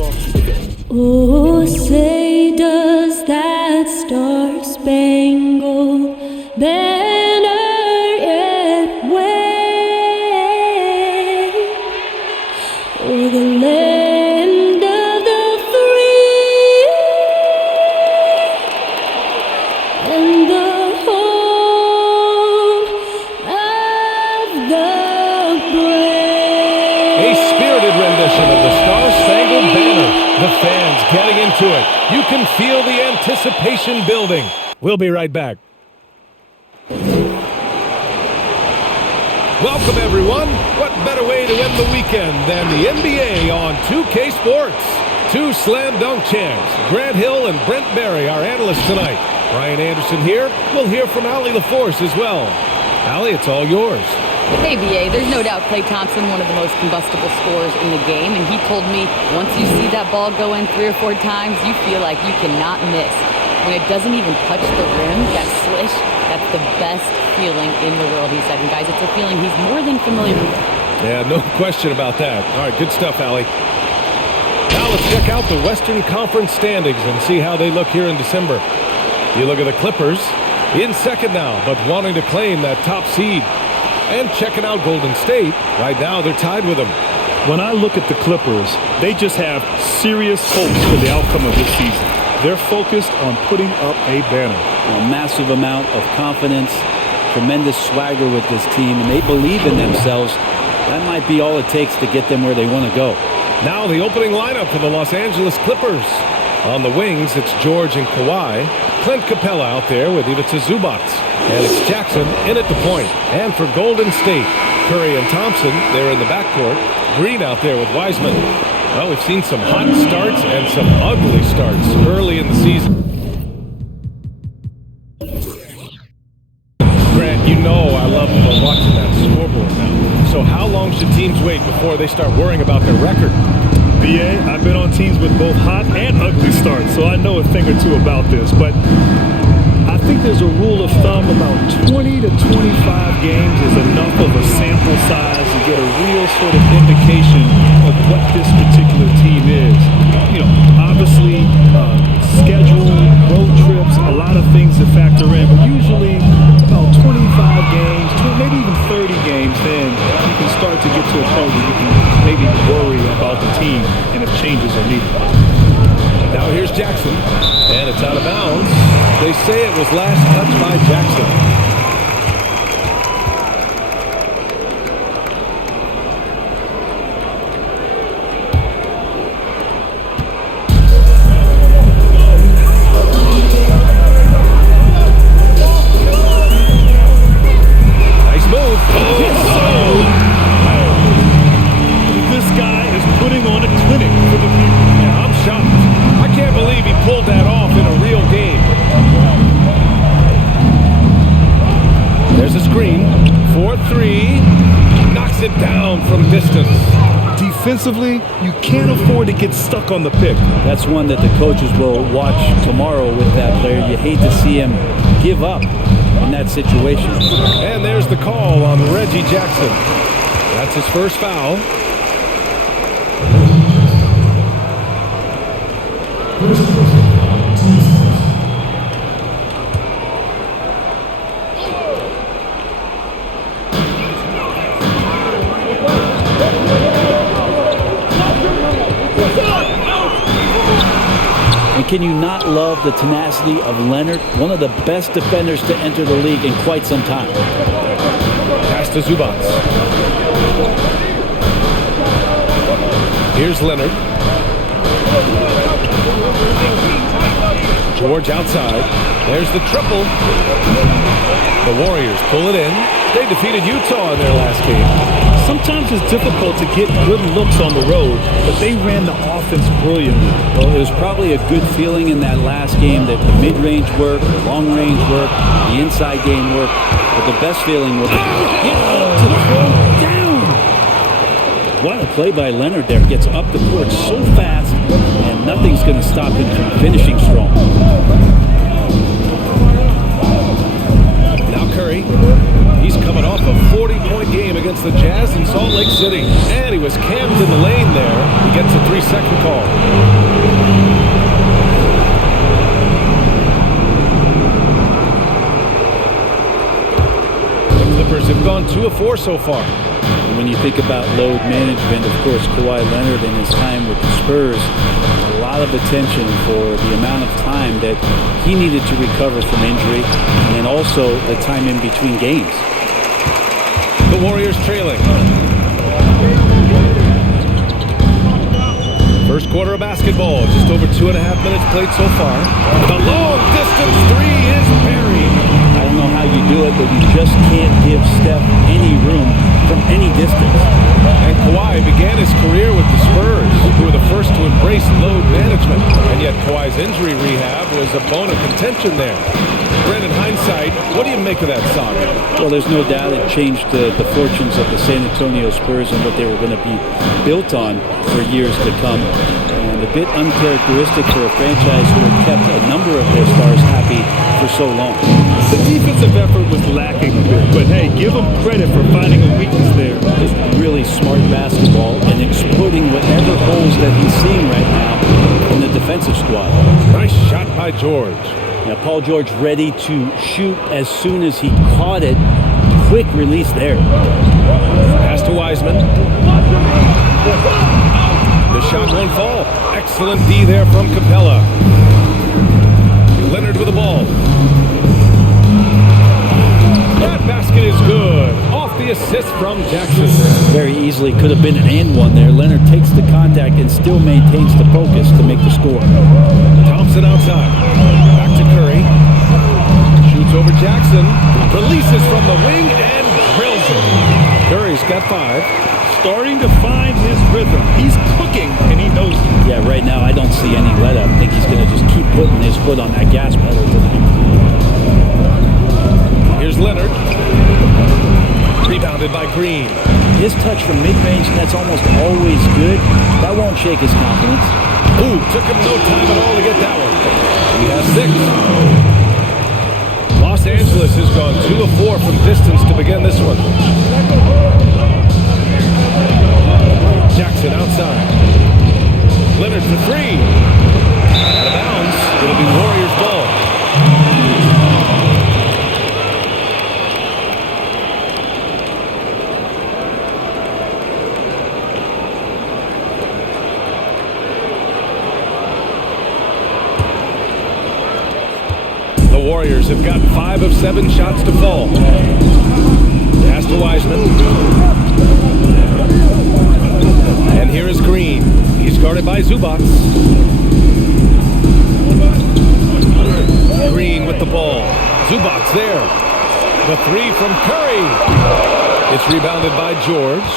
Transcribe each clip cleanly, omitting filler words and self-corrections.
saw. Oh, say does that star-spangled banner yet wave o'er the land of the free and the home of the brave? A spirited rendition of the Star-Spangled Banner. The fans getting into it. You can feel the anticipation building. We'll be right back. Welcome, everyone. What better way to end the weekend than the NBA on 2K Sports? Two slam dunk champs, Grant Hill and Brent Barry, our analysts tonight. Brian Anderson here. We'll hear from Allie LaForce as well. Allie, it's all yours. Hey, BA, there's no doubt Klay Thompson, one of the most combustible scorers in the game, and he told me once you see that ball go in 3 or 4 times, you feel like you cannot miss. When it doesn't even touch the rim, that swish, that's the best feeling in the world, he said. And guys, it's a feeling he's more than familiar with. Yeah, no question about that. All right, good stuff, Allie. Now let's check out the Western Conference standings and see how they look here in December. You look at the Clippers, in second now, but wanting to claim that top seed. And checking out Golden State, right now they're tied with them. When I look at the Clippers, they just have serious hopes for the outcome of this season. They're focused on putting up a banner. A massive amount of confidence, tremendous swagger with this team, and they believe in themselves. That might be all it takes to get them where they want to go. Now the opening lineup for the Los Angeles Clippers. On the wings, it's George and Kawhi. Clint Capella out there with Ivica Zubac. And it's Jackson in at the point. And for Golden State, Curry and Thompson, they're in the backcourt. Green out there with Wiseman. Well, we've seen some hot starts and some ugly starts early in the season. Grant, you know I love watching that scoreboard now. So how long should teams wait before they start worrying about their record? BA, I've been on teams with both hot and ugly starts, so I know a thing or two about this. But I think there's a rule of thumb about 20 to 25 games is enough of a sample size to get a real sort of indication of what this particular team is. You know, obviously, schedule, road trips, a lot of things to factor in. But usually about 25 games, maybe even 30 games, then you can start to get to a point where you can maybe worry about the team and if changes are needed. Now here's Jackson, and it's out of bounds. They say it was last touched by Jackson. Nice move. This guy is putting on a clinic for the people. Yeah, I'm shocked. I can't believe he pulled that off in a real game. There's a screen. 4-3. Knocks it down from distance. Defensively, you can't afford to get stuck on the pick. That's one that the coaches will watch tomorrow with that player. You hate to see him give up in that situation. And there's the call on Reggie Jackson. That's his first foul. And can you not love the tenacity of Leonard, one of the best defenders to enter the league in quite some time? Pass to Zubac. Here's Leonard. George outside. There's the triple. The Warriors pull it in. They defeated Utah in their last game. Sometimes it's difficult to get good looks on the road, but they ran the offense brilliantly. Well, it was probably a good feeling in that last game that the mid-range worked, the long-range worked, the inside game worked, but the best feeling was to throw down. What a play by Leonard there. Gets up the court so fast, and nothing's going to stop him from finishing strong. Now Curry. He's coming off a 40-point game against the Jazz in Salt Lake City. And he was camped in the lane there. He gets a 3-second call. The Clippers have gone 2 of 4 so far. And when you think about load management, of course, Kawhi Leonard in his time with the Spurs, a lot of attention for the amount of time that he needed to recover from injury, and then also the time in between games. The Warriors trailing. First quarter of basketball, just over 2.5 minutes played so far. The long distance 3 is buried. I don't know how you do it, but you just can't give Steph any room from any distance. And Kawhi began his career with the Spurs, who were the first to embrace load management. And yet Kawhi's injury rehab was a bone of contention there. Brent, in hindsight, what do you make of that saga? Well, there's no doubt it changed the fortunes of the San Antonio Spurs and what they were going to be built on for years to come. And a bit uncharacteristic for a franchise who had kept a number of their stars happy for so long. The defensive effort was lacking a bit, but hey, give them credit for finding a weakness there. Just really smart basketball and exploiting whatever holes that he's seeing right now in the defensive squad. Nice shot by George. Now, Paul George ready to shoot as soon as he caught it. Quick release there. Pass to Wiseman. The shot won't fall. Excellent D there from Capella. Leonard with the ball. That basket is good. Off the assist from Jackson. Very easily could have been an and one there. Leonard takes the contact and still maintains the focus to make the score. Thompson outside. Back to Curry. Shoots over Jackson. Releases from the wing and drills it. Curry's got 5. Starting to find his rhythm. He's cooking, and he knows it. Yeah, right now I don't see any let up. I think he's going to just keep putting his foot on that gas pedal tonight. Here's Leonard. Rebounded by Green. His touch from mid-range, that's almost always good. That won't shake his confidence. Ooh, took him no time at all to get that one. He has 6. Los Angeles has gone 2 of 4 from distance to begin this one. Jackson outside. Leonard for 3. Out of bounds. It'll be Warriors ball. The Warriors have got 5 of 7 shots to fall. Pass to Wiseman. And here is Green. He's guarded by Zubac. Green with the ball. Zubac there. The 3 from Curry. It's rebounded by George.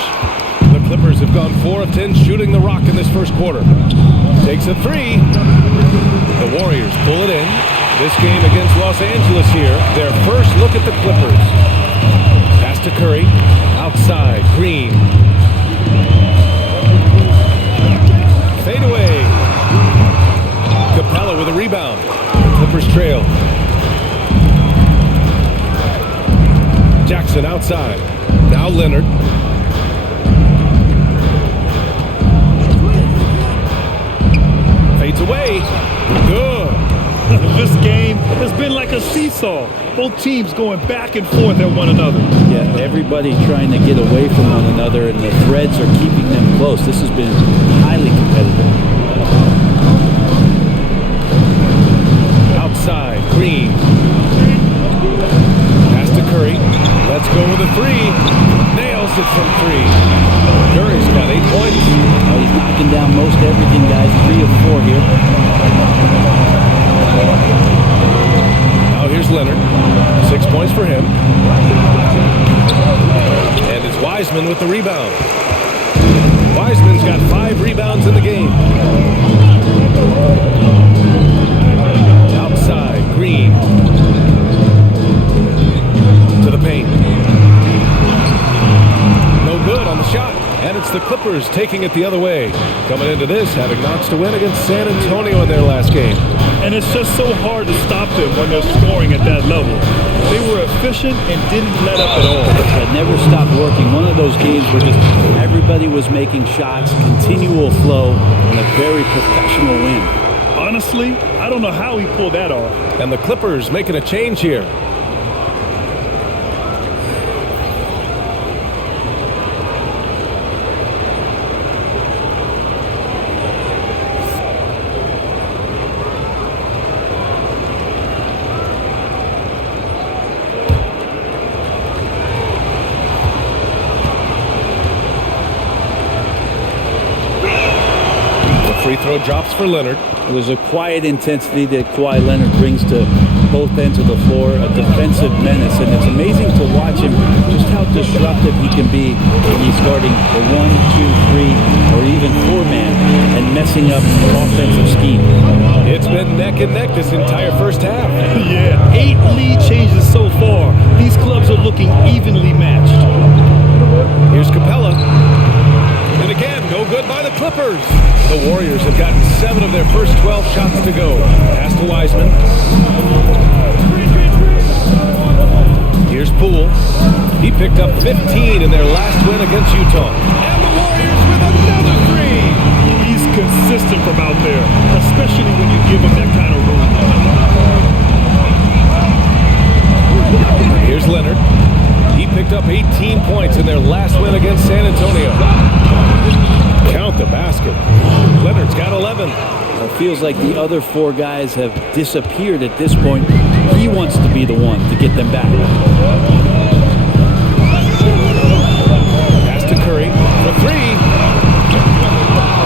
The Clippers have gone 4 of 10 shooting the rock in this first quarter. Takes a 3. The Warriors pull it in. This game against Los Angeles here. Their first look at the Clippers. Pass to Curry. Outside. Green. Fade away. Capella with a rebound. The Clippers trail. Jackson outside. Now Leonard. Fades away. Good. This game has been like a seesaw. Both teams going back and forth at one another. Yeah, everybody trying to get away from one another, and the threads are keeping them close. This has been highly competitive. Outside, Green. Pass to Curry. Let's go with a 3. Nails it from 3. Curry's got 8 points. Oh, he's knocking down most everything, guys. 3 of 4 here. Now here's Leonard. 6 points for him. And it's Wiseman with the rebound. Wiseman's got 5 rebounds in the game. Outside, Green. To the paint. No good on the shot. And it's the Clippers taking it the other way. Coming into this, having notched a win against San Antonio in their last game. And it's just so hard to stop them when they're scoring at that level. They were efficient and didn't let up at all. That never stopped working. One of those games where just everybody was making shots, continual flow, and a very professional win. Honestly, I don't know how he pulled that off. And the Clippers making a change here. Free throw drops for Leonard. There's a quiet intensity that Kawhi Leonard brings to both ends of the floor, a defensive menace, and it's amazing to watch him just how disruptive he can be when he's guarding a 1, 2, 3, or even 4-man and messing up the offensive scheme. It's been neck and neck this entire first half. Yeah, 8 lead changes so far. These clubs are looking evenly matched. Here's Capella. And again, no good by the Clippers. The Warriors have gotten 7 of their first 12 shots to go. Pass to Wiseman. Here's Poole. He picked up 15 in their last win against Utah. And the Warriors with another 3. He's consistent from out there, especially when you give him that kind of room. Here's Leonard. He picked up 18 points in their last win against San Antonio. Count the basket. Leonard's got 11. It feels like the other 4 guys have disappeared at this point. He wants to be the one to get them back. Pass to Curry for 3.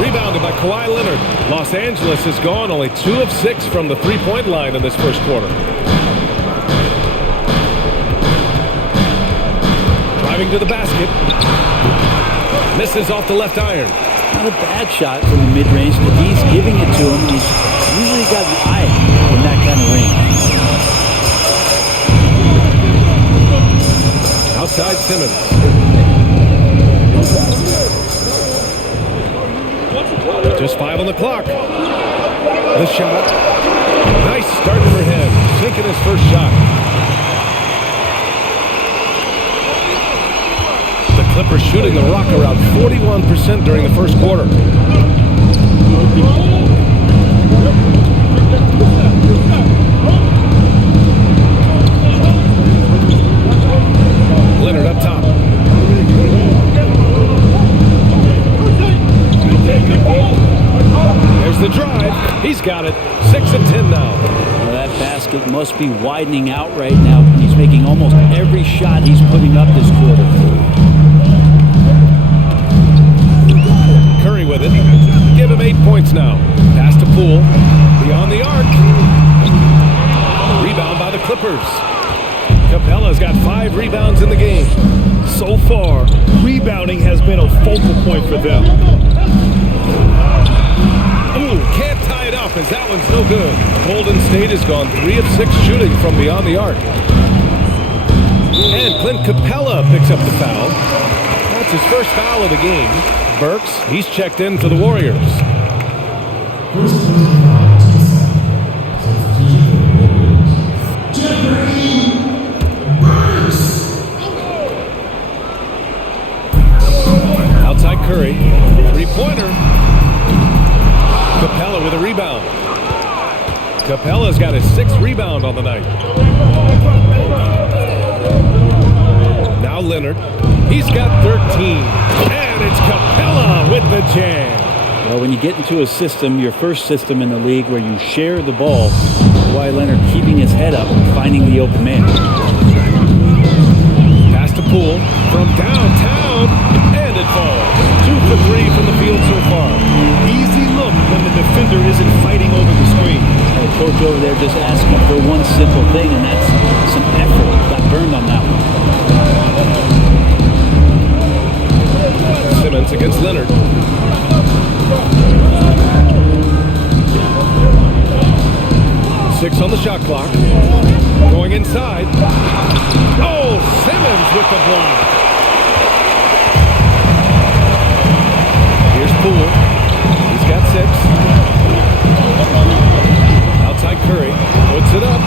Rebounded by Kawhi Leonard. Los Angeles has gone only 2 of 6 from the three-point line in this first quarter. Driving to the basket. Misses off the left iron. Not a bad shot from the mid-range, but he's giving it to him. He's usually got an eye in that kind of range. Outside Simmons. Just 5 on the clock. The shot. Nice start for him. Sinking his first shot. The Clippers shooting the rock around 41% during the first quarter. Leonard up top. There's the drive. He's got it. 6 of 10 now. Well, that basket must be widening out right now. He's making almost every shot he's putting up this quarter. Curry with it. Give him 8 points now. Pass to Poole. Beyond the arc. Rebound by the Clippers. Capella's got 5 rebounds in the game. So far, rebounding has been a focal point for them. Ooh, can't tie it up as that one's no good. Golden State has gone 3 of 6 shooting from beyond the arc. And Clint Capella picks up the foul. That's his first foul of the game. Burks, he's checked in for the Warriors. Outside Curry, 3-pointer. Capella with a rebound. Capella's got his 6th rebound on the night. Now Leonard. He's got 13. And it's Capella with the jam. Well, when you get into a system, your first system in the league where you share the ball, Kawhi Leonard keeping his head up and finding the open man. Pass to Poole from downtown. And it falls. 2 for 3 from the field so far. Easy look when the defender isn't fighting over the screen. And the coach over there just asking for one simple thing, and that's some effort. Got burned on that one. Simmons against Leonard. 6 on the shot clock. Going inside. Oh, Simmons with the block. Here's Poole. He's got 6. Outside Curry. Puts it up.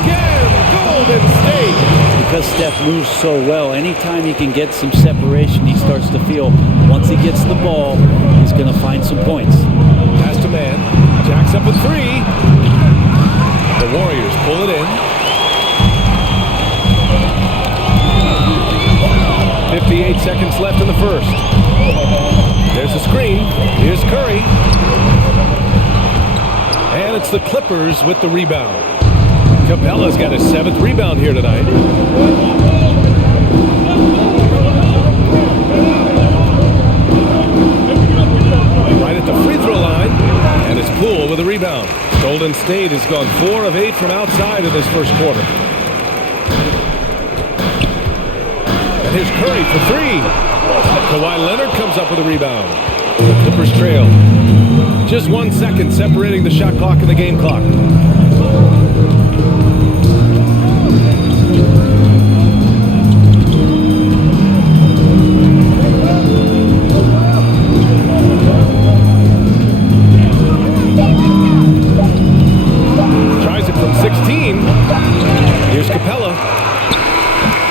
Again. Golden because Steph moves so well, anytime he can get some separation, he starts to feel once he gets the ball, he's going to find some points. Pass to man. Jacks up a three. The Warriors pull it in. 58 seconds left in the first. There's a screen. Here's Curry. And it's the Clippers with the rebound. Capella's got his 7th rebound here tonight. Right at the free throw line. And it's Poole with a rebound. Golden State has gone 4 of 8 from outside in this first quarter. And here's Curry for 3. Kawhi Leonard comes up with a rebound. The Clippers trail. Just 1 second separating the shot clock and the game clock. Tries it from 16. Here's Capella.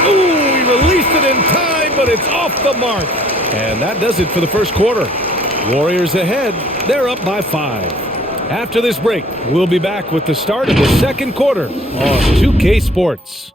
Ooh, he released it in time, but it's off the mark. And that does it for the first quarter. Warriors ahead. They're up by 5. After this break, we'll be back with the start of the second quarter on 2K Sports.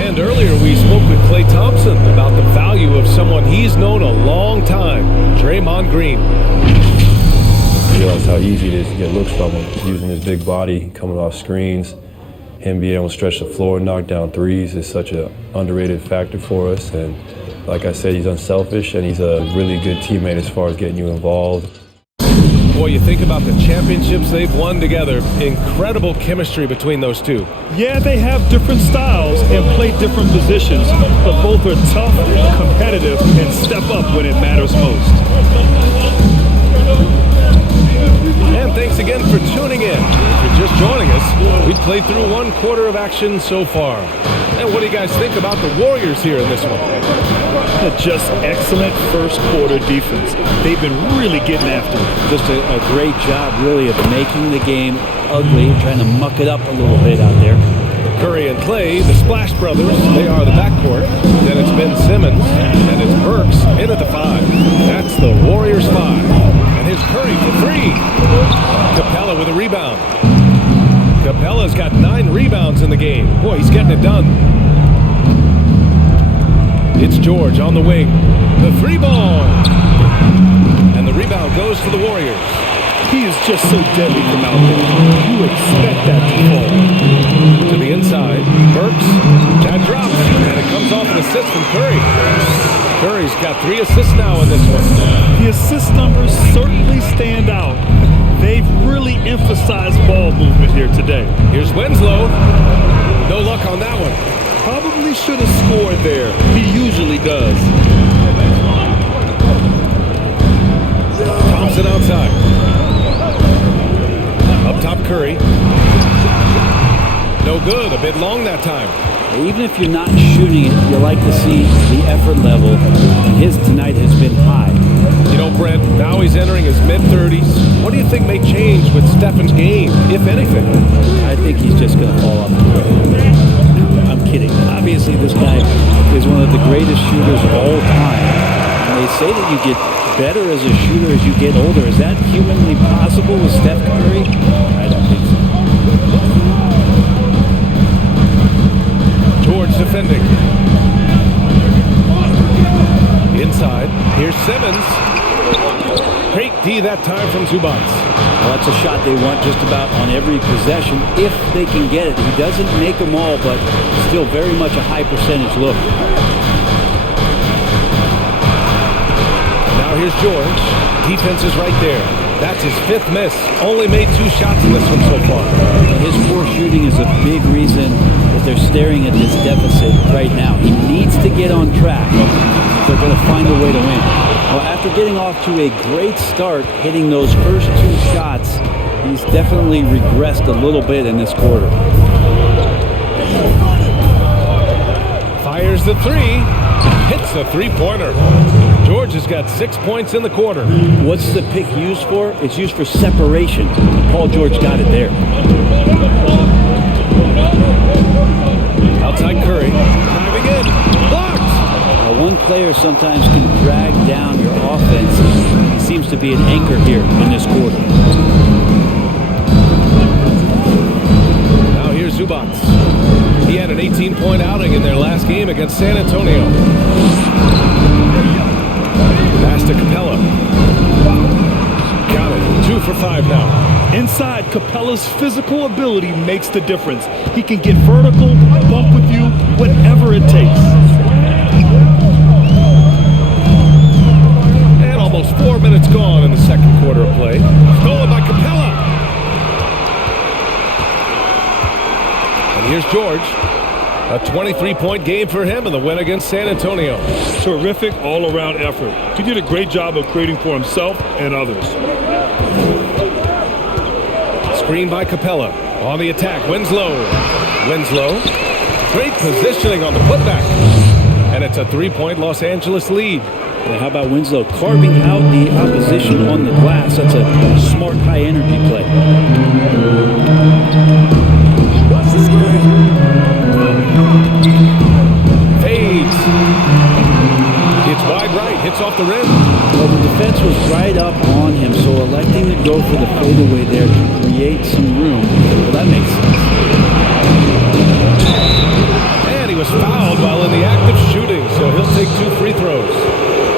And earlier we spoke with Klay Thompson about the value of someone he's known a long time, Draymond Green. Realize how easy it is to get looks from him, using his big body, coming off screens. Him being able to stretch the floor, knock down threes is such an underrated factor for us. And like I said, he's unselfish and he's a really good teammate as far as getting you involved. Boy, you think about the championships they've won together. Incredible chemistry between those two. Yeah, they have different styles and play different positions, but both are tough, competitive, and step up when it matters most. And thanks again for tuning in. If you're just joining us, we've played through 1 quarter of action so far. And what do you guys think about the Warriors here in this one? Just excellent first quarter defense. They've been really getting after it. Just a great job, really, of making the game ugly, trying to muck it up a little bit out there. Curry and Klay, the Splash Brothers, they are the backcourt. Then it's Ben Simmons, and it's Burks in at the 5. That's the Warriors 5. And here's Curry for 3. Capella with a rebound. Capella's got 9 rebounds in the game. Boy, he's getting it done. It's George on the wing. The 3-ball. And the rebound goes to the Warriors. He is just so deadly from out there. You expect that to fall. To the inside. Burks. That drops. And it comes off an assist from Curry. Curry's got 3 assists now in this one. The assist numbers certainly stand out. They've really emphasized ball movement here today. Here's Winslow. No luck on that one. Probably should have scored there. He usually does. Thompson outside. Up top, Curry. No good. A bit long that time. Even if you're not shooting it, you like to see the effort level. His tonight has been high. You know, Brent, now he's entering his mid-30s. What do you think may change with Stephen's game, if anything? I think he's just going to fall off the cliff. I'm kidding. Obviously, this guy is one of the greatest shooters of all time. And they say that you get better as a shooter as you get older. Is that humanly possible with Steph Curry? I don't think so. George defending. Inside. Here's Simmons. Great D that time from Zubac. Well, that's a shot they want just about on every possession if they can get it. He doesn't make them all, but still very much a high percentage look. Now here's George. Defense is right there. That's his 5th miss. Only made 2 shots in this one so far. His poor shooting is a big reason that they're staring at this deficit right now. He needs to get on track. they're going to find a way to win. Well, after getting off to a great start, hitting those first 2 shots, he's definitely regressed a little bit in this quarter. Fires the 3. Hits a 3-pointer. George has got 6 points in the quarter. What's the pick used for? It's used for separation. Paul George got it there. Outside Curry. Driving in. Blocked. One player sometimes can drag down your offense. He seems to be an anchor here in this quarter. Now here's Zubac. He had an 18-point outing in their last game against San Antonio. Pass to Capella. Got it. 2 for 5 now. Inside, Capella's physical ability makes the difference. He can get vertical, bump with you, whatever it takes. And almost 4 minutes gone in the second quarter of play. Stolen by Capella. And here's George. A 23-point game for him in the win against San Antonio. Terrific all-around effort. He did a great job of creating for himself and others. Screen by Capella. On the attack, Winslow. Winslow. Great positioning on the putback. And it's a 3-point Los Angeles lead. And how about Winslow carving out the opposition on the glass? That's a smart, high-energy play. Fades. It's wide right. Hits off the rim. Well, the defense was right up on him, so electing to go for the fadeaway there to create some room. Well, that makes sense. And he was fouled while in the act of shooting, so he'll take 2 free throws.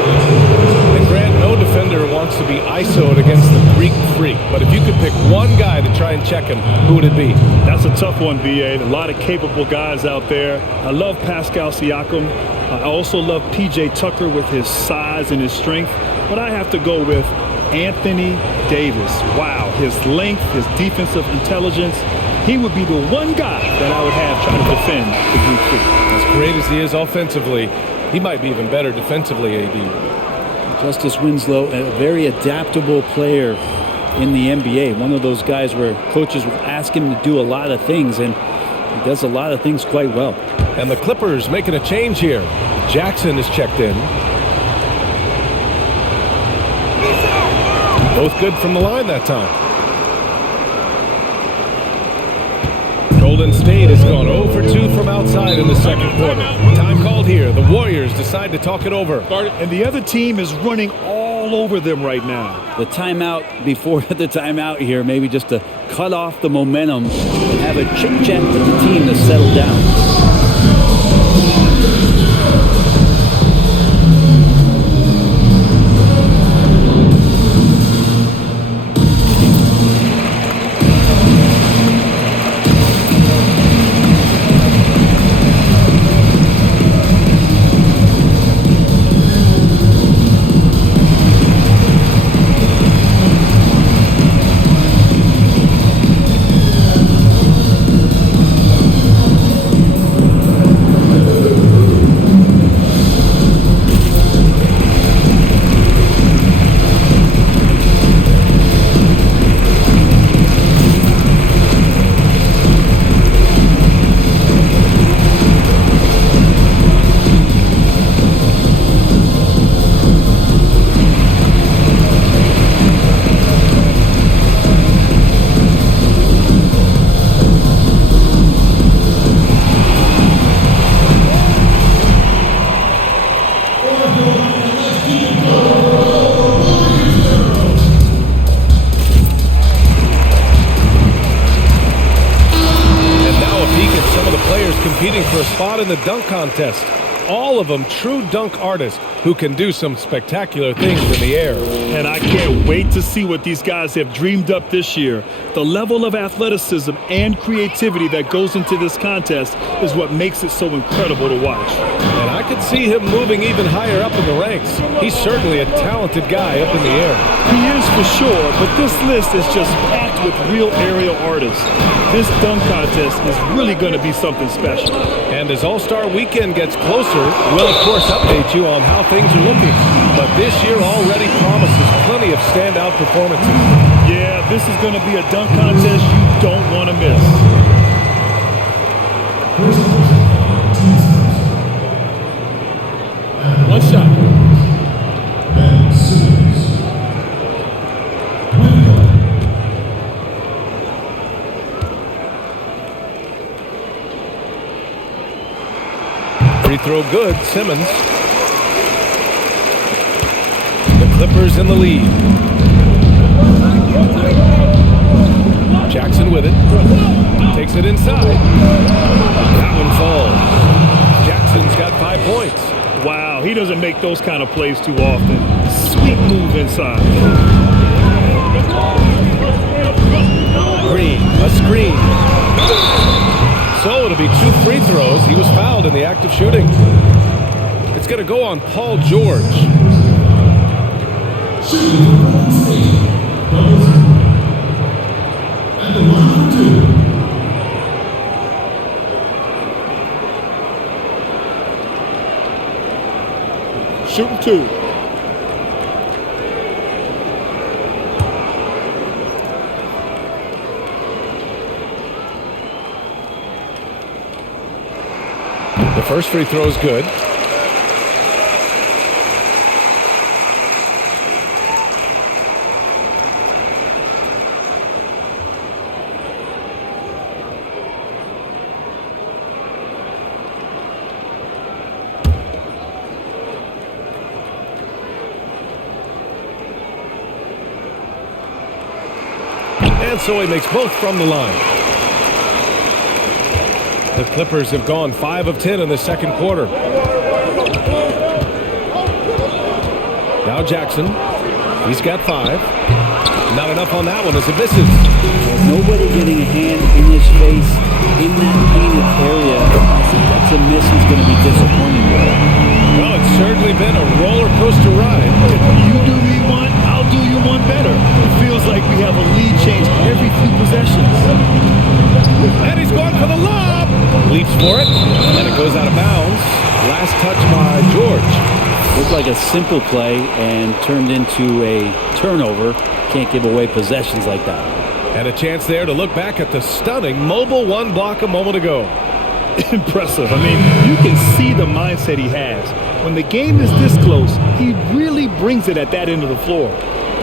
And Grant, no defender wants to be ISO'd against the Greek freak, but if you could pick one guy to try and check him, who would it be? That's a tough one, B.A. A lot of capable guys out there. I love Pascal Siakam. I also love P.J. Tucker with his size and his strength, but I have to go with Anthony Davis. Wow, his length, his defensive intelligence. He would be the one guy that I would have trying to defend the Greek freak. As great as he is offensively, he might be even better defensively, A.D. Justice Winslow, a very adaptable player in the NBA. One of those guys where coaches will ask him to do a lot of things, and he does a lot of things quite well. And the Clippers making a change here. Jackson is checked in. Both good from the line that time. Golden State has gone 0 for 2 from outside in the second quarter. Time called here. The Warriors decide to talk it over. And the other team is running all over them right now. The timeout before the timeout here, maybe just to cut off the momentum and have a chit-chat with the team to settle down. Competing for a spot in the dunk contest. All of them true dunk artists who can do some spectacular things in the air. And I can't wait to see what these guys have dreamed up this year. The level of athleticism and creativity that goes into this contest is what makes it so incredible to watch. And I could see him moving even higher up in the ranks. He's certainly a talented guy up in the air. He is for sure, but this list is just packed with real aerial artists. This dunk contest is really going to be something special. And as All-Star Weekend gets closer, we'll of course update you on how things are looking. But this year already promises plenty of standout performances. Yeah, this is going to be a dunk contest you don't want to miss. One shot. Free throw good, Simmons. The Clippers in the lead. Jackson with it. Takes it inside. That one falls. Jackson's got 5 points. Wow, he doesn't make those kind of plays too often. Sweet move inside. Green, a screen. So it'll be 2 free throws. He was fouled in the act of shooting. It's going to go on Paul George. Shooting 2. The first free throw is good. And so he makes both from the line. The Clippers have gone 5 of 10 in the second quarter. Now Jackson. He's got 5. Not enough on that one as it misses. Nobody getting a hand in his face in that painted area. That's a miss he's going to be disappointed with. Well, it's certainly been a roller coaster ride. If you do me one, I'll do you one better. It feels like we have a lead change every few possessions. And he's going for the lob. Leaps for it, and it goes out of bounds. Last touch by George. Looked like a simple play and turned into a turnover. Can't give away possessions like that. And a chance there to look back at the stunning mobile 1 block a moment ago. Impressive. I mean, you can see the mindset he has. When the game is this close, he really brings it at that end of the floor.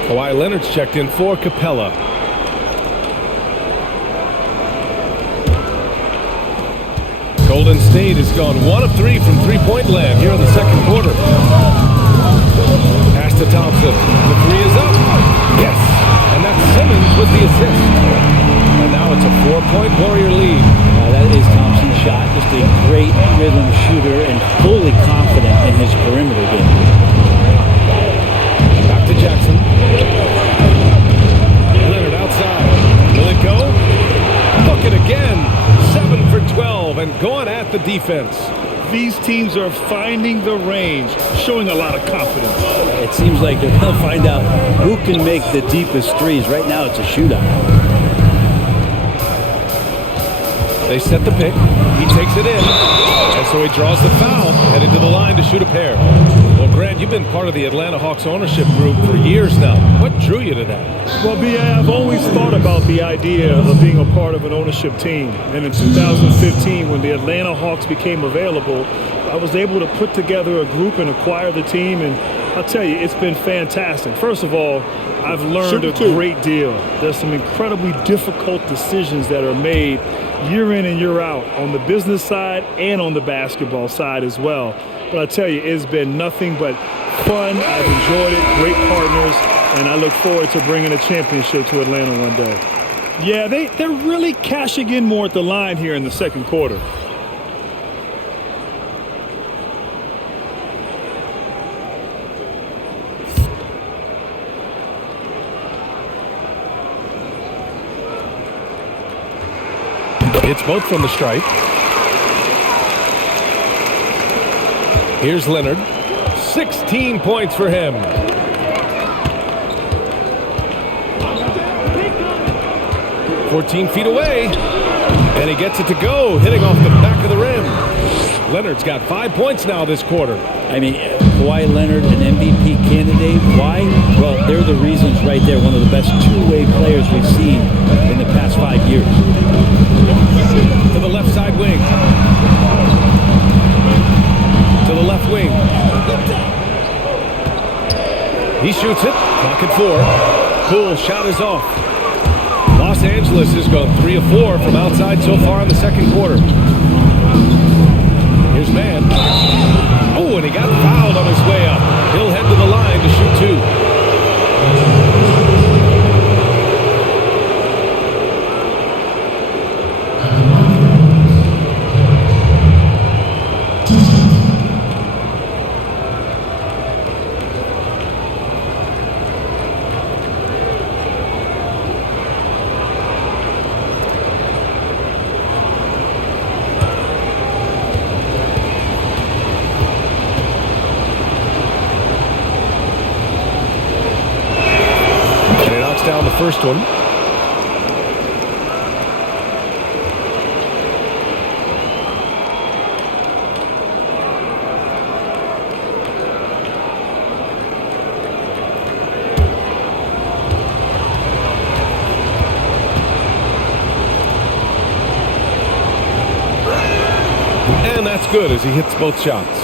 Kawhi Leonard's checked in for Capella. Golden State has gone 1 of 3 from three-point land here in the second quarter. Pass to Thompson. The 3 is up. Yes. And that's Simmons with the assist. And now it's a 4-point Warrior lead. That is Thompson's shot. Just a great rhythm shooter and fully confident in his perimeter game. Back to Jackson. Leonard outside. Will it go? Look it again. 7 for 12 and going at the defense. These teams are finding the range, showing a lot of confidence. It seems like they're going to find out who can make the deepest threes. Right now it's a shootout. They set the pick. He takes it in. And so he draws the foul, headed to the line to shoot a pair. Well, Grant, you've been part of the Atlanta Hawks ownership group for years now. What drew you to that? Well, B.A., I've always thought about the idea of being a part of an ownership team. And in 2015, when the Atlanta Hawks became available, I was able to put together a group and acquire the team. And I'll tell you, it's been fantastic. First of all, I've learned a great deal. There's some incredibly difficult decisions that are made year in and year out on the business side and on the basketball side as well. But I tell you, it's been nothing but fun. I've enjoyed it, great partners, and I look forward to bringing a championship to Atlanta one day. Yeah, they're really cashing in more at the line here in the second quarter. It's both from the stripe. Here's Leonard. 16 points for him. "14 feet away, and he gets it to go, hitting off the back of the rim. Leonard's got 5 points now this quarter. I mean, Kawhi Leonard, an MVP candidate. Why? Well, they're the reasons right there. One of the best two-way players we've seen in the past 5 years. To the left side wing. To the left wing. He shoots it. Clock at 4. Poole shot is off. Los Angeles has gone 3 of 4 from outside so far in the second quarter. Here's Mann. Oh, and he got fouled on his way up. He'll head to the line to shoot 2. Down the first one. And that's good as he hits both shots.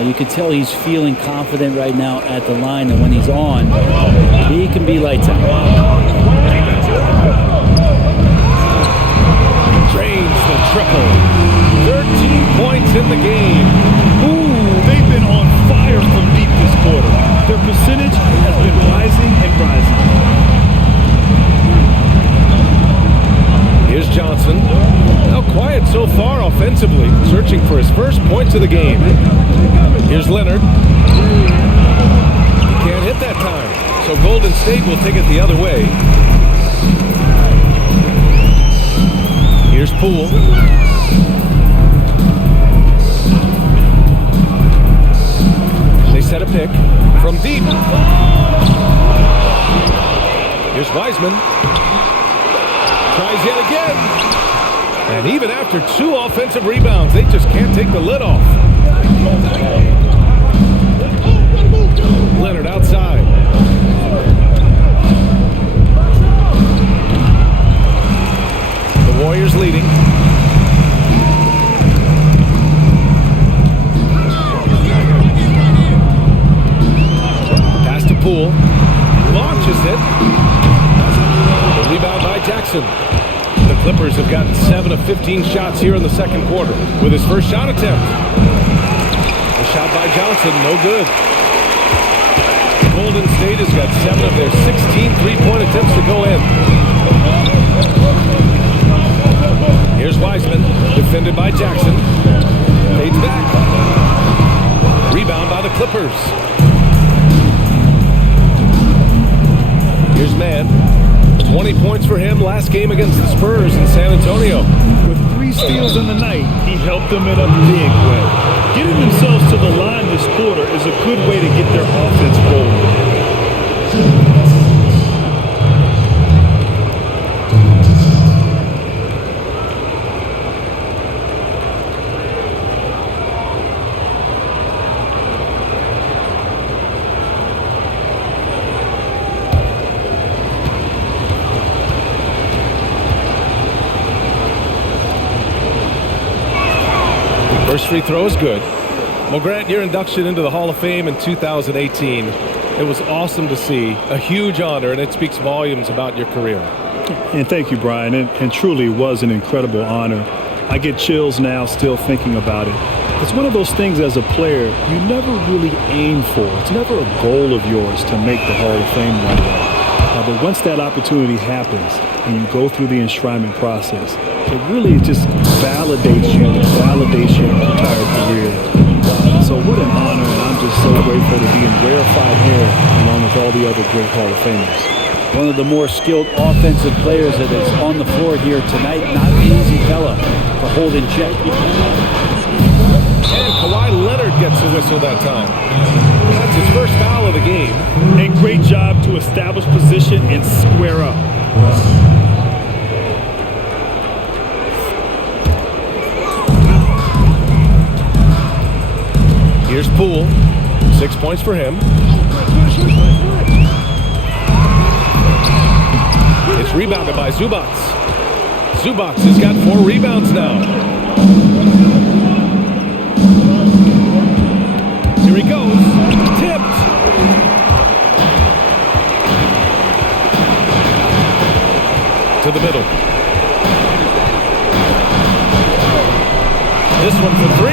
You can tell he's feeling confident right now at the line, and when he's on, he can be lights out. Drains the triple. 13 points in the game. Ooh, they've been on fire from deep this quarter. Their percentage has been rising and rising. Here's Johnson. Now quiet so far offensively, searching for his first points of the game. Here's Leonard. Can't hit that time, so Golden State will take it the other way. Here's Poole. They set a pick from deep. Here's Wiseman. Tries yet again. And even after 2 offensive rebounds, they just can't take the lid off. Leonard outside. The Warriors leading. Pass to Poole. Launches it. The rebound by Jackson. The Clippers have gotten 7 of 15 shots here in the second quarter with his first shot attempt. A shot by Johnson, no good. Golden State has got 7 of their 16 three-point attempts to go in. Here's Wiseman, defended by Jackson. Fades back. Rebound by the Clippers. Here's Mann. 20 points for him last game against the Spurs in San Antonio. With 3 steals in the night, he helped them in a big way. Getting themselves to the line this quarter is a good way to get their offense rolling. First free throw is good. Well, Grant, your induction into the Hall of Fame in 2018, it was awesome to see. A huge honor, and it speaks volumes about your career. And thank you, Brian. And truly was an incredible honor. I get chills now still thinking about it. It's one of those things as a player you never really aim for. It's never a goal of yours to make the Hall of Fame one day. But once that opportunity happens and you go through the enshrinement process, it really just validates your entire career. So what an honor, and I'm just so grateful to be in rarefied air along with all the other great Hall of Famers. One of the more skilled offensive players that is on the floor here tonight. Not an easy fella to hold in check. And Kawhi Leonard gets a whistle that time. That's his first foul of the game. And great job to establish position and square up. Here's Poole. 6 points for him. It's rebounded by Zubats. Zubats has got 4 rebounds now. Here he goes. Tipped. To the middle. This one for 3.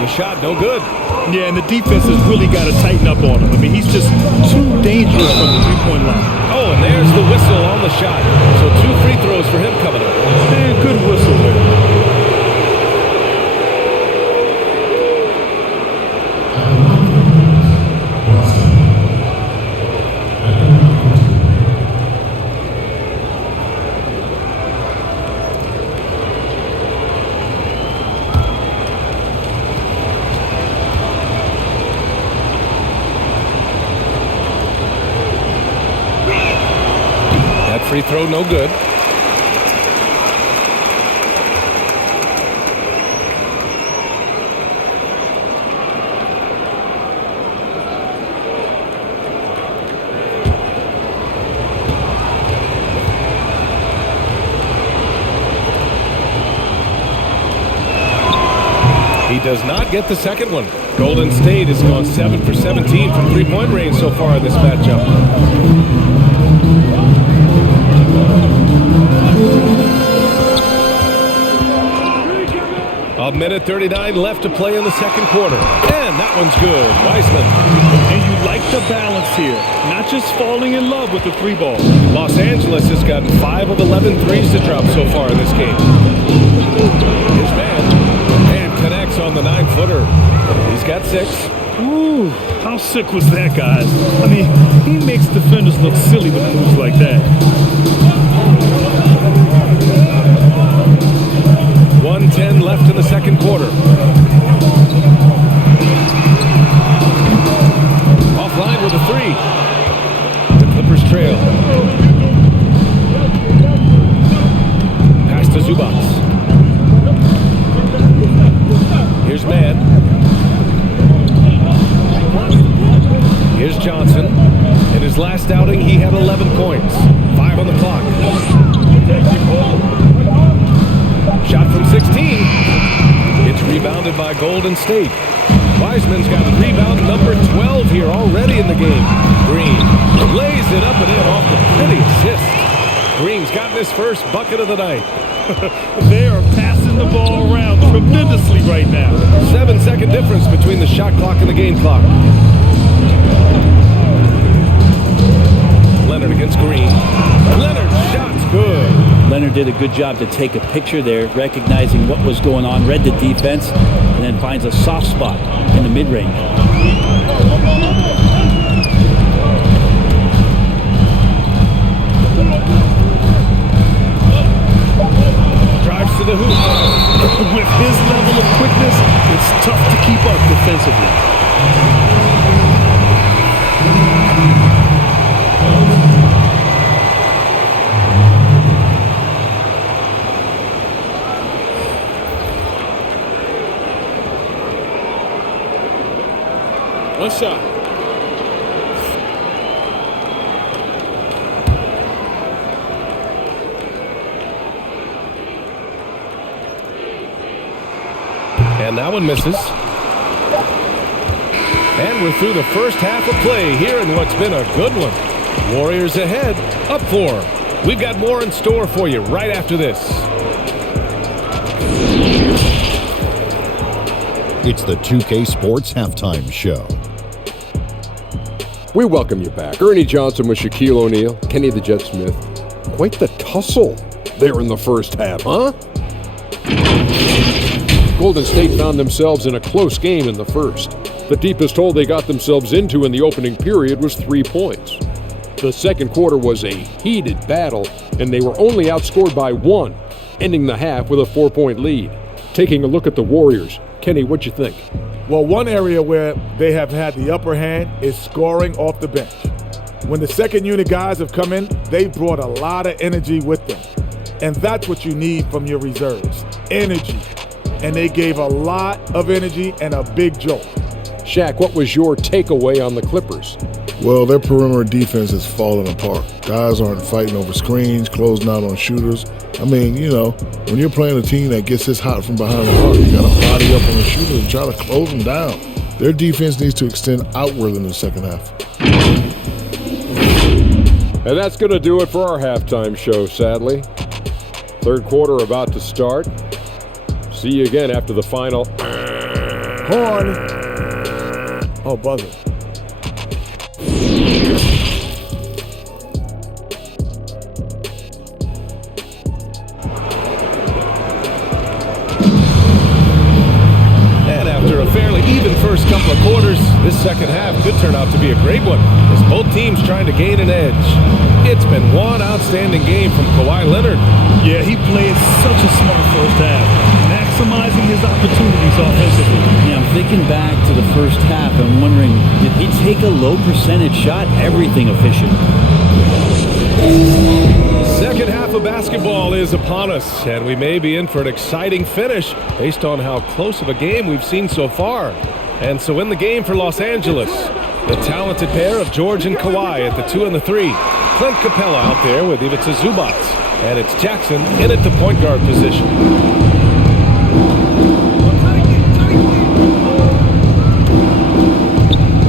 The shot, no good. Yeah, and the defense has really got to tighten up on him. I mean, he's just too dangerous from the three-point line. Oh, and there's the whistle on the shot. So 2 free throws for him coming up. And good whistle there. Free throw, no good. He does not get the second one. Golden State has gone 7 for 17 from three-point range so far in this matchup. A minute 39 left to play in the second quarter. And that one's good. Wiseman. And you like the balance here. Not just falling in love with the 3-ball. Los Angeles has gotten 5 of 11 threes to drop so far in this game. His man. And connects on the 9-footer. He's got 6. Ooh, how sick was that, guys? I mean, he makes defenders look silly with moves like that. 1:10 left in the second quarter. Offline with a 3. The Clippers trail. Pass to Zubats. Here's Mann. Here's Johnson. In his last outing, he had 11 points. 5 on the clock. Shot from 16. It's rebounded by Golden State. Wiseman's got rebound number 12 here already in the game. Green lays it up and in off the pretty assist. Green's gotten his first bucket of the night. They are passing the ball around tremendously right now. 7-second difference between the shot clock and the game clock. Leonard against Green. Leonard, shot's good. Leonard did a good job to take a picture there, recognizing what was going on, read the defense, and then finds a soft spot in the mid-range. Drives to the hoop. With his level of quickness, it's tough to keep up defensively. One shot. And that one misses. And we're through the first half of play here in what's been a good one. Warriors ahead, up 4. We've got more in store for you right after this. It's the 2K Sports Halftime Show. We welcome you back. Ernie Johnson with Shaquille O'Neal, Kenny the Jet Smith. Quite the tussle there in the first half, huh? Golden State found themselves in a close game in the first. The deepest hole they got themselves into in the opening period was 3 points. The second quarter was a heated battle, and they were only outscored by 1, ending the half with a 4-point lead. Taking a look at the Warriors, Kenny, what'd you think? Well, one area where they have had the upper hand is scoring off the bench. When the second unit guys have come in, they've brought a lot of energy with them. And that's what you need from your reserves, energy. And they gave a lot of energy and a big jolt. Shaq, what was your takeaway on the Clippers? Well, their perimeter defense is falling apart. Guys aren't fighting over screens, closing out on shooters. I mean, you know, when you're playing a team that gets this hot from behind the arc, you got to body up on the shooter and try to close them down. Their defense needs to extend outward in the second half. And that's going to do it for our halftime show, sadly. Third quarter about to start. See you again after the final. Horn. Oh, buzzer. And after a fairly even first couple of quarters, this second half could turn out to be a great one as both teams trying to gain an edge. It's been one outstanding game from Kawhi Leonard. Yeah, he played such a smart first half, maximizing his opportunities offensively. Yeah, I'm thinking back to the first half. I'm wondering, did he take a low percentage shot? Everything efficient. Second half of basketball is upon us, and we may be in for an exciting finish based on how close of a game we've seen so far. And so in the game for Los Angeles, the talented pair of George and Kawhi at the 2 and the 3. Clint Capella out there with Ivica Zubac. And it's Jackson in at the point guard position.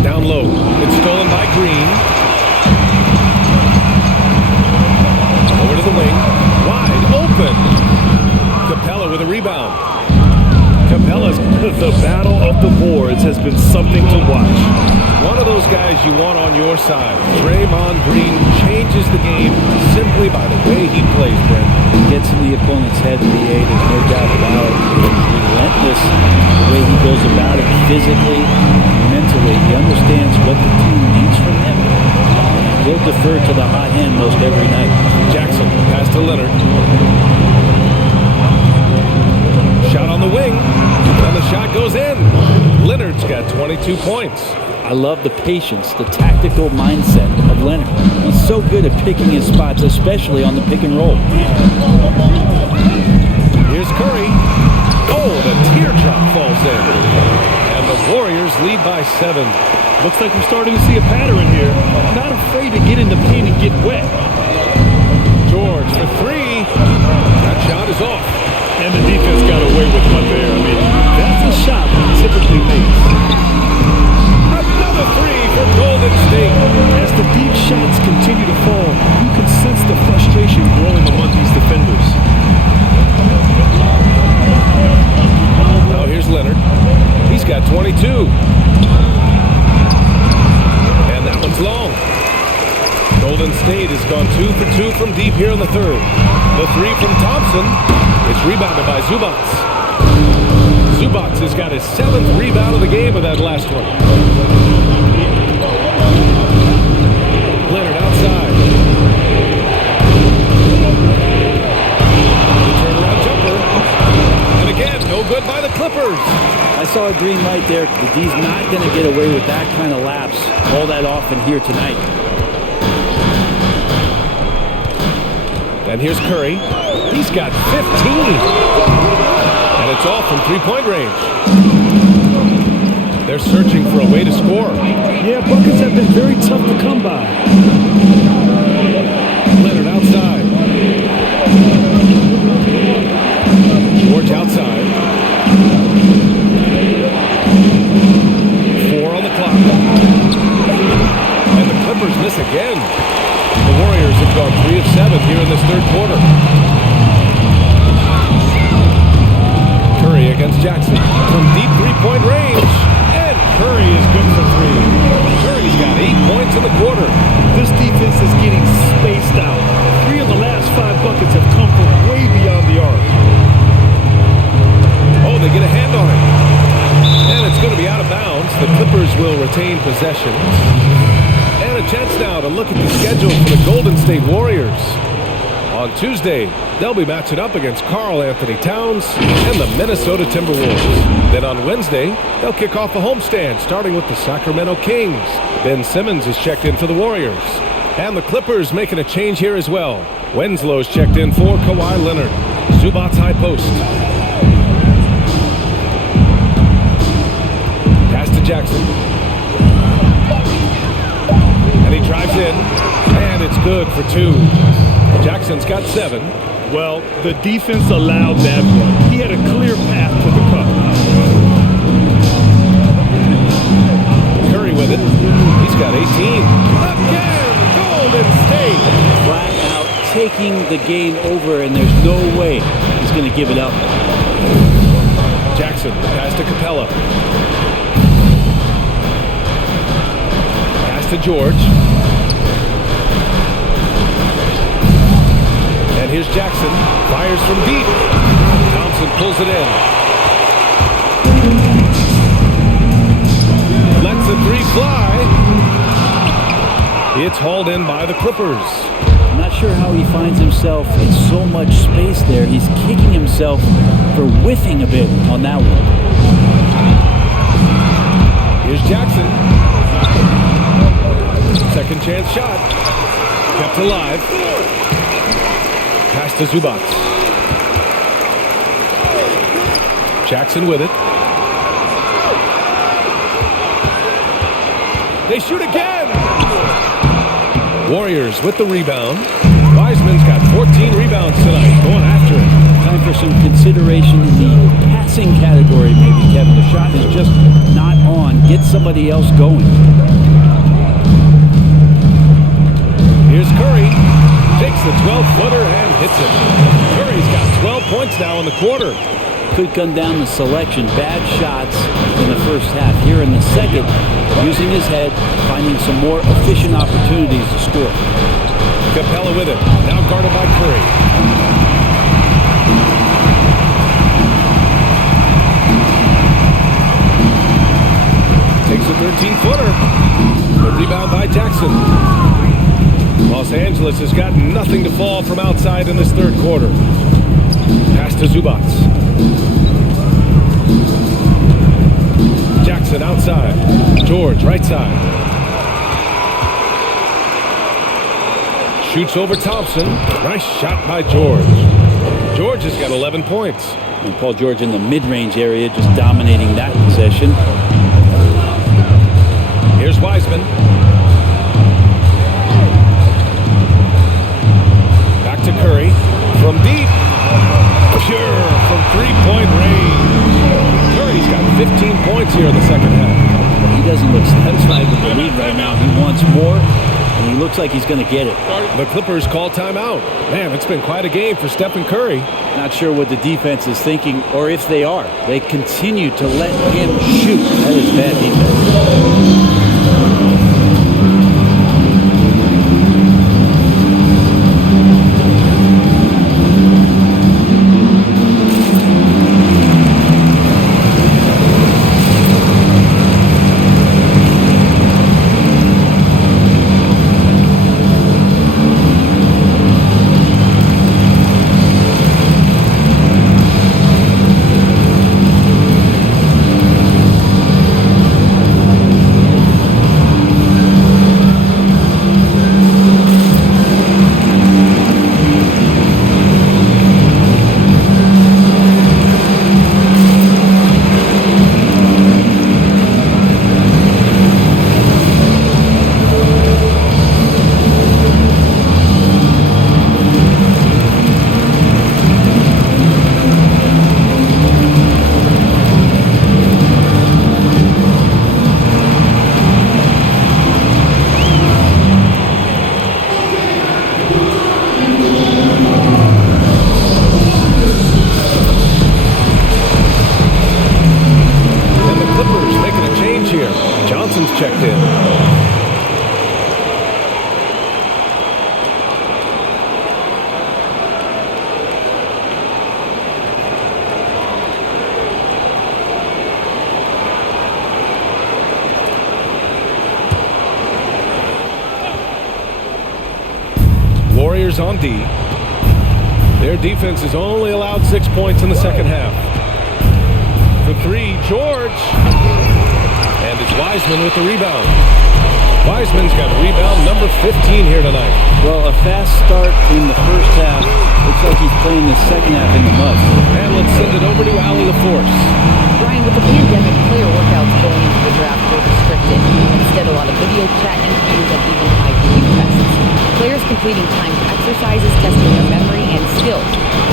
Down low. It's stolen by Green. Over to the wing. Wide open. Capella with a rebound. Capella's the battle of the boards has been something to watch. One of those guys you want on your side. Draymond Green changes the game simply by the way he plays, Brent. He gets in the opponent's head in the A, there's no doubt about it. He's relentless the way he goes about it physically, mentally. He understands what the team needs from him. He'll defer to the hot hand most every night. Jackson, pass to Leonard. Shot on the wing, and the shot goes in. Leonard's got 22 points. I love the patience, the tactical mindset of Leonard. He's so good at picking his spots, especially on the pick and roll. Here's Curry. Oh, the teardrop falls in. And the Warriors lead by 7. Looks like we're starting to see a pattern here. Not afraid to get in the paint and get wet. George for 3. That shot is off. And the defense got away with one there. I mean, that's a shot he typically makes. Another 3 for Golden State. As the deep shots continue to fall, you can sense the frustration growing among these defenders. Now here's Leonard. He's got 22. And that one's long. Golden State has gone 2 for 2 from deep here in the third. The 3 from Thompson. It's rebounded by Zubac. Zubac has got his 7th rebound of the game with that last one. Leonard outside. The turnaround jumper. And again, no good by the Clippers. I saw a green light there. The D's not going to get away with that kind of lapse all that often here tonight. And here's Curry. He's got 15. And it's all from three-point range. They're searching for a way to score. Yeah, buckets have been very tough to come by. Leonard outside. George outside. 4 on the clock. And the Clippers miss again. The Warriors have gone 3 of 7 here in this third quarter. Curry against Jackson from deep three-point range. And Curry is good for 3. Curry's got 8 points in the quarter. This defense is getting spaced out. 3 of the last 5 buckets have come from way beyond the arc. Oh, they get a hand on it. And it's going to be out of bounds. The Clippers will retain possession. And a chance now to look at the schedule for the Golden State Warriors. On Tuesday, they'll be matching up against Karl Anthony Towns and the Minnesota Timberwolves. Then on Wednesday, they'll kick off a homestand, starting with the Sacramento Kings. Ben Simmons is checked in for the Warriors. And the Clippers making a change here as well. Wenslow's checked in for Kawhi Leonard. Zubac's high post. Pass to Jackson. And he drives in. And it's good for 2. Jackson's got 7. Well, the defense allowed that one. He had a clear path to the cup. Curry with it. He's got 18. Again, Golden State. Flat out taking the game over, and there's no way he's going to give it up. Jackson, pass to Capella. Pass to George. And here's Jackson. Fires from deep. Thompson pulls it in. Lets the 3 fly. It's hauled in by the Clippers. I'm not sure how he finds himself in so much space there. He's kicking himself for whiffing a bit on that one. Here's Jackson. Second chance shot. Kept alive. Pass to Zubac. Jackson with it. They shoot again! Warriors with the rebound. Wiseman's got 14 rebounds tonight, going after it. Time for some consideration in the passing category, maybe, Kevin. The shot is just not on. Get somebody else going. Here's Curry. Takes the 12-footer and hits it. Curry's got 12 points now in the quarter. Could come down the selection. Bad shots in the first half. Here in the second, using his head, finding some more efficient opportunities to score. Capella with it. Now guarded by Curry. Takes a 13-footer. The rebound by Jackson. Los Angeles has got nothing to fall from outside in this third quarter. Pass to Zubac. Jackson outside. George right side. Shoots over Thompson. Nice shot by George. George has got 11 points. And Paul George in the mid-range area, just dominating that possession. Here's Wiseman. Back to Curry. From deep. Pure from three-point range. Curry's got 15 points here in the second half. He doesn't look satisfied with the lead right now. He wants more, and he looks like he's going to get it. The Clippers call timeout. Man, it's been quite a game for Stephen Curry. Not sure what the defense is thinking, or if they are. They continue to let him shoot. That is bad defense. Checked in. Warriors on D. Their defense has only allowed 6 points in the second half. For three, George. And it's Wiseman with the rebound. Wiseman's got rebound number 15 here tonight. Well, a fast start in the first half. Looks like he's playing the second half in the mud. And let's send it over to Allie LaForce. Brian, with the pandemic, player workouts going into the draft were restricted. Instead, a lot of video chat interviews and even IQ tests. Players completing timed exercises, testing their memory and skills.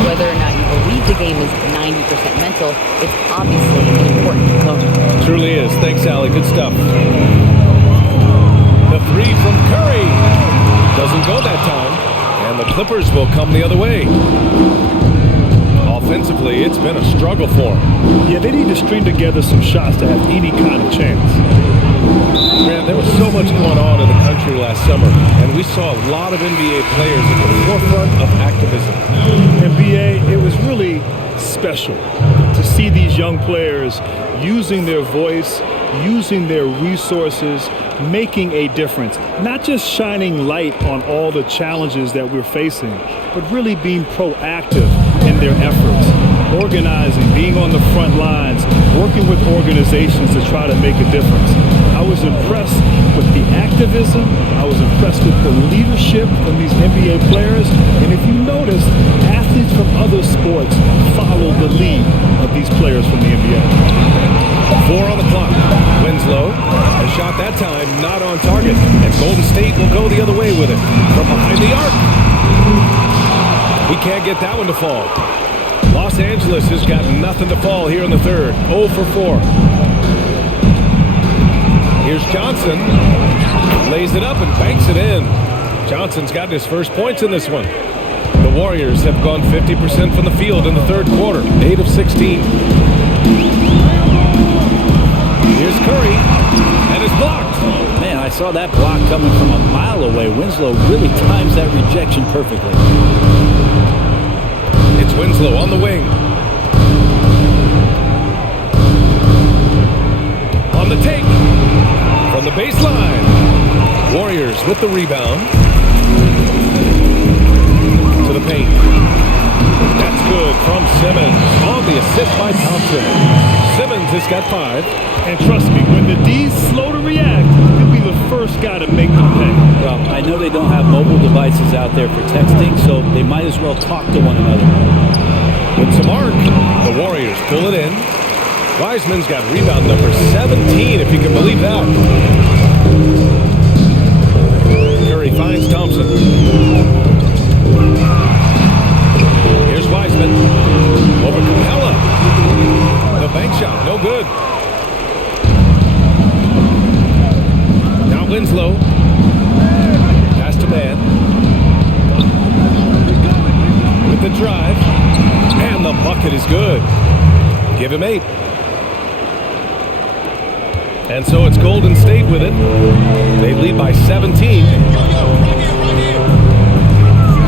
Whether or not you believe the game is 90% mental, it's obviously an important component. Truly is. Thanks, Allie. Good stuff. The three from Curry doesn't go that time, and the Clippers will come the other way. Offensively, it's been a struggle for them. Yeah, they need to string together some shots to have any kind of chance. Man, there was so much going on in the country last summer, and we saw a lot of NBA players at the forefront of activism. NBA, it was really special to see these young players using their voice, using their resources, making a difference. Not just shining light on all the challenges that we're facing, but really being proactive in their efforts. Organizing, being on the front lines, working with organizations to try to make a difference. I was impressed with the activism. I was impressed with the leadership from these NBA players. And if you notice, athletes from other sports follow the lead of these players from the NBA. 4 on the clock. Winslow, a shot that time not on target. And Golden State will go the other way with it from behind the arc. He can't get that one to fall. Los Angeles has got nothing to fall here in the third. 0 for 4. Here's Johnson. Lays it up and banks it in. Johnson's gotten his first points in this one. The Warriors have gone 50% from the field in the third quarter. 8 of 16. Here's Curry. And it's blocked. Man, I saw that block coming from a mile away. Winslow really times that rejection perfectly. It's Winslow on the wing. On the take. From the baseline. Warriors with the rebound. To the paint. That's good from Simmons. On the assist by Thompson. Simmons has got 5. And trust me, when the D's slow to react, he'll be the first guy to make them pay. Well, I know they don't have mobile devices out there for texting, so they might as well talk to one another. With some arc, the Warriors pull it in. Wiseman's got rebound number 17, if you can believe that. Curry finds Thompson. Here's Wiseman. Over Capella. The bank shot, no good. Now Winslow. Pass to man. With the drive. And the bucket is good. Give him 8. And so it's Golden State with it. They lead by 17.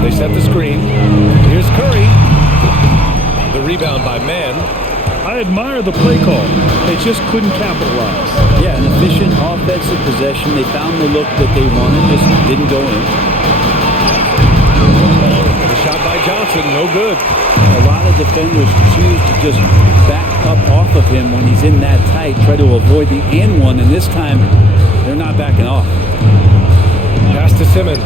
They set the screen. Here's Curry. The rebound by Mann. I admire the play call. They just couldn't capitalize. Yeah, an efficient offensive possession. They found the look that they wanted, just didn't go in. The shot by Johnson, no good. A lot of defenders choose to just back up off of him when he's in that tight, try to avoid the and one, and this time they're not backing off. Pass to Simmons.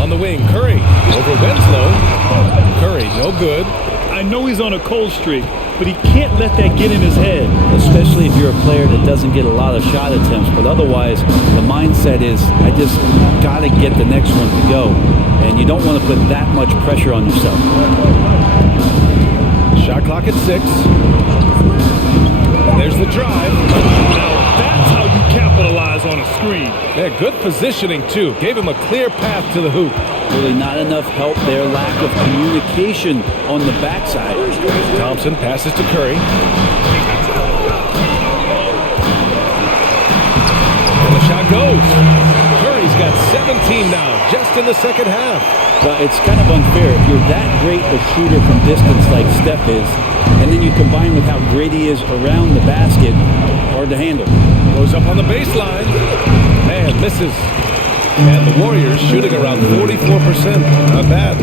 On the wing, Curry over Winslow. Curry, no good. I know he's on a cold streak, but he can't let that get in his head. Especially if you're a player that doesn't get a lot of shot attempts, but otherwise the mindset is, I just got to get the next one to go. And you don't want to put that much pressure on yourself. Shot clock at 6. There's the drive. Now that's how you capitalize on a screen. Yeah, good positioning too. Gave him a clear path to the hoop. Really not enough help there. Lack of communication on the backside. Thompson passes to Curry. And the shot goes. Curry's got 17 now, just in the second half. Well, it's kind of unfair. If you're that great a shooter from distance like Steph is, and then you combine with how great he is around the basket, hard to handle. Goes up on the baseline. Man, misses. And the Warriors shooting around 44%. Not bad.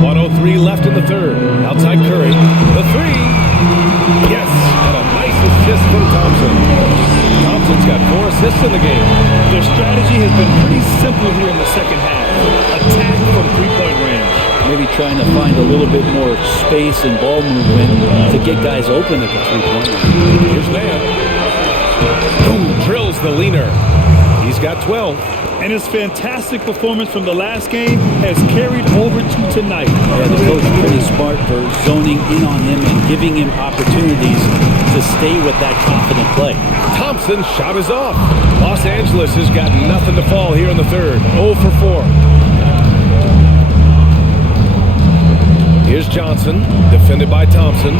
1:03 left in the third. Outside Curry. The three. Yes. And a nice assist from Thompson. Thompson's got 4 assists in the game. Their strategy has been pretty simple here in the second half. Attack from three-point range. Maybe trying to find a little bit more space and ball movement to get guys open at the three-point line. Here's Van. Boom, drills the leaner. He's got 12. And his fantastic performance from the last game has carried over to tonight. Yeah, the coach pretty smart for zoning in on him and giving him opportunities to stay with that confident play. Thompson's shot is off. Los Angeles has got nothing to fall here in the third. 0 for 4. Here's Johnson, defended by Thompson.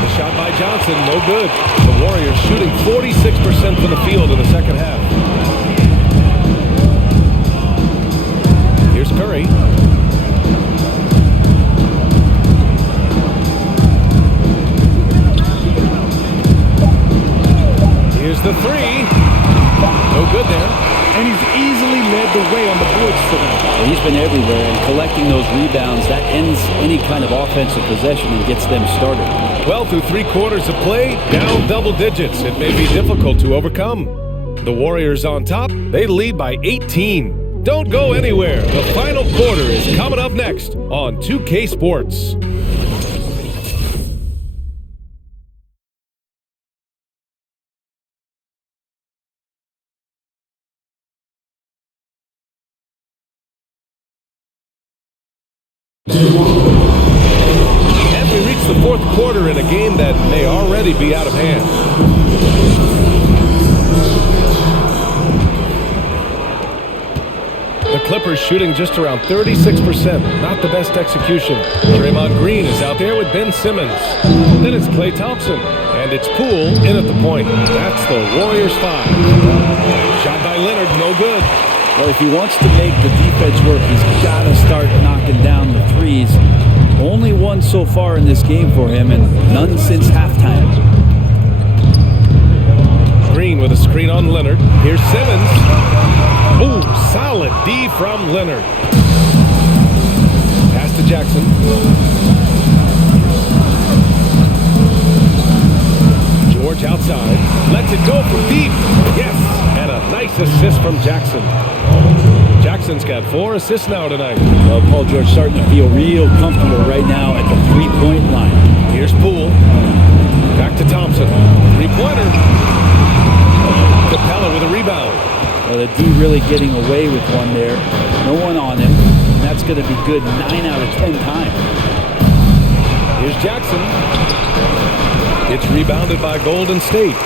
The shot by Johnson, no good. The Warriors shooting 46% from the field in the second half. Here's Curry. Here's the three. No good there. And he's easily led the way on the boards tonight. And he's been everywhere, and collecting those rebounds, that ends any kind of offensive possession and gets them started. Well, through 3 quarters of play, down double digits. It may be difficult to overcome. The Warriors on top, they lead by 18. Don't go anywhere. The final quarter is coming up next on 2K Sports. And we reach the 4th quarter in a game that may already be out of hand. The Clippers shooting just around 36%. Not the best execution. Draymond Green is out there with Ben Simmons. Then it's Klay Thompson. And it's Poole in at the point. That's the Warriors 5. Shot by Leonard, no good. Well, if he wants to make the defense work, he's got to start knocking down the threes. Only one so far in this game for him, and none since halftime. Green with a screen on Leonard. Here's Simmons. Oh, solid D from Leonard. Pass to Jackson. George outside. Lets it go from deep. Yes, and a nice assist from Jackson. Jackson's got 4 assists now tonight. Well, Paul George starting to feel real comfortable right now at the three-point line. Here's Poole. Back to Thompson. Three-pointer. Capella with a rebound. Well, the D really getting away with one there. No one on him. And that's going to be good 9 out of 10 times. Here's Jackson. It's rebounded by Golden State.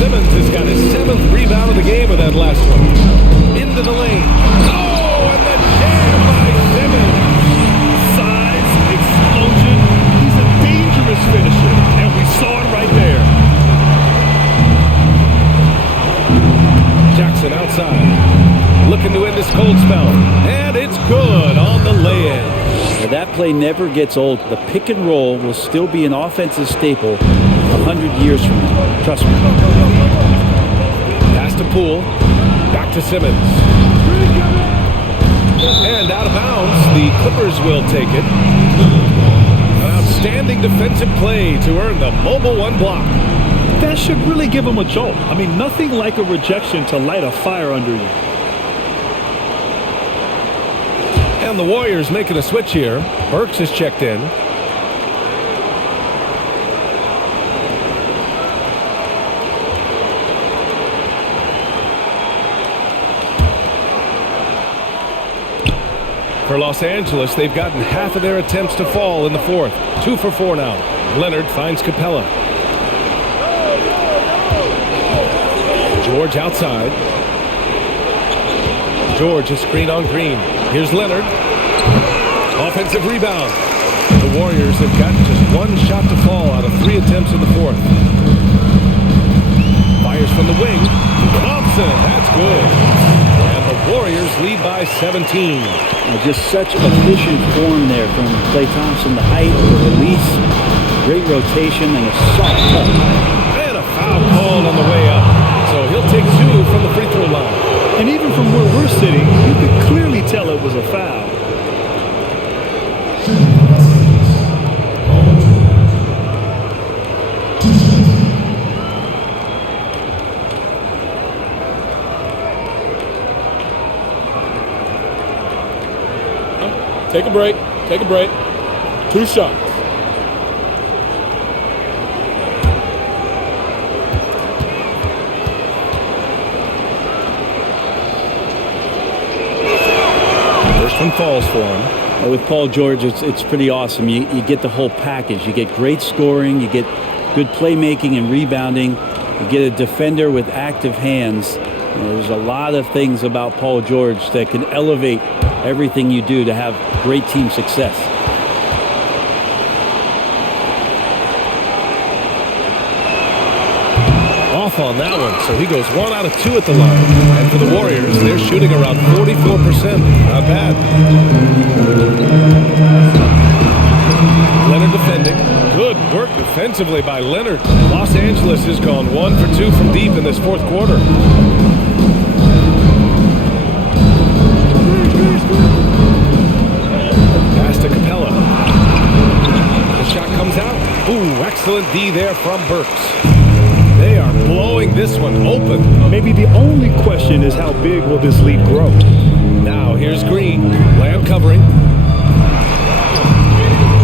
Simmons has got his 7th rebound of the game with that last one. Into the lane. Oh, and the jam by Simmons. Size, explosion. He's a dangerous finisher, and we saw it right there. Jackson outside. Looking to end this cold spell. And it's good on the lay-in. Now, that play never gets old. The pick and roll will still be an offensive staple 100 years from now. Trust me. Pass to Poole. Back to Simmons. And out of bounds, the Clippers will take it. An outstanding defensive play to earn the mobile 1 block. That should really give him a jolt. I mean, nothing like a rejection to light a fire under you. And the Warriors making a switch here. Burks is checked in. For Los Angeles, they've gotten half of their attempts to fall in the 4th. 2 for 4 now. Leonard finds Capella. George outside. George is screen on Green. Here's Leonard. Offensive rebound. The Warriors have gotten just 1 shot to fall out of 3 attempts in the 4th. Fires from the wing. Thompson, that's good. And the Warriors lead by 17. Just such efficient form there from Klay Thompson. The height, the release, great rotation, and a soft touch. And a foul Foul called on the way up. So he'll take 2 from the free throw line. And even from where we're sitting, you could clearly tell it was a foul. Take a break. Take a break. 2 shots. First one falls for him. With Paul George, it's pretty awesome. You get the whole package. You get great scoring. You get good playmaking and rebounding. You get a defender with active hands. There's a lot of things about Paul George that can elevate everything you do to have great team success. Off on that one, so he goes 1 out of 2 at the line. And for the Warriors, they're shooting around 44%. Not bad. Leonard defending. Good work defensively by Leonard. Los Angeles has gone 1 for 2 from deep in this fourth quarter. Pass to Capella. The shot comes out. Ooh, excellent D there from Burks. They are blowing this one open. Maybe the only question is how big will this lead grow? Now here's Green. Lamb covering.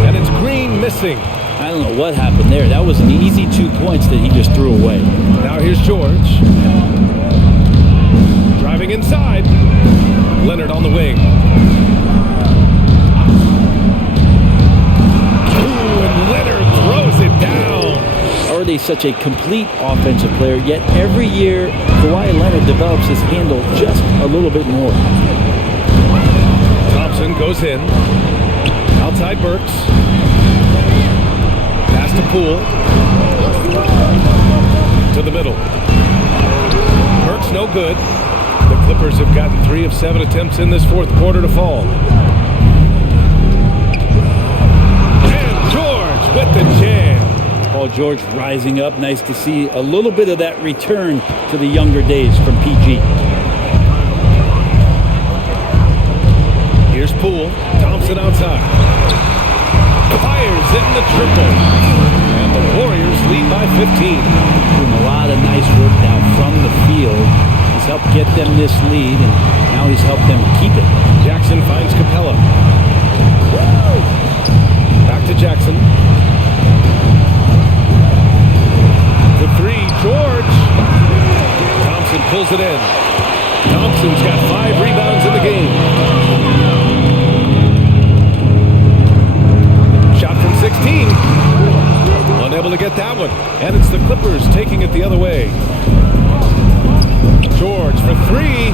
And it's Green missing. I don't know what happened there. That was an easy 2 points that he just threw away. Now here's George. Driving inside. Leonard on the wing. Ooh, and Leonard throws it down. Already such a complete offensive player, yet every year Kawhi Leonard develops his handle just a little bit more. Thompson goes in. Outside Burks. Pass to Poole. To the middle. Burks no good. The Clippers have gotten 3 of 7 attempts in this fourth quarter to fall. And George with the jam. Paul George rising up. Nice to see a little bit of that return to the younger days from PG. Here's Poole. Thompson outside. Fires in the triple. And the Warriors lead by 15. Doing a lot of nice work now from the field. He's helped get them this lead, and now he's helped them keep it. Jackson finds Capella. Back to Jackson. The 3, George. Thompson pulls it in. Thompson's got 5 rebounds in the game. Shot from 16. Unable to get that one. And it's the Clippers taking it the other way. George for 3.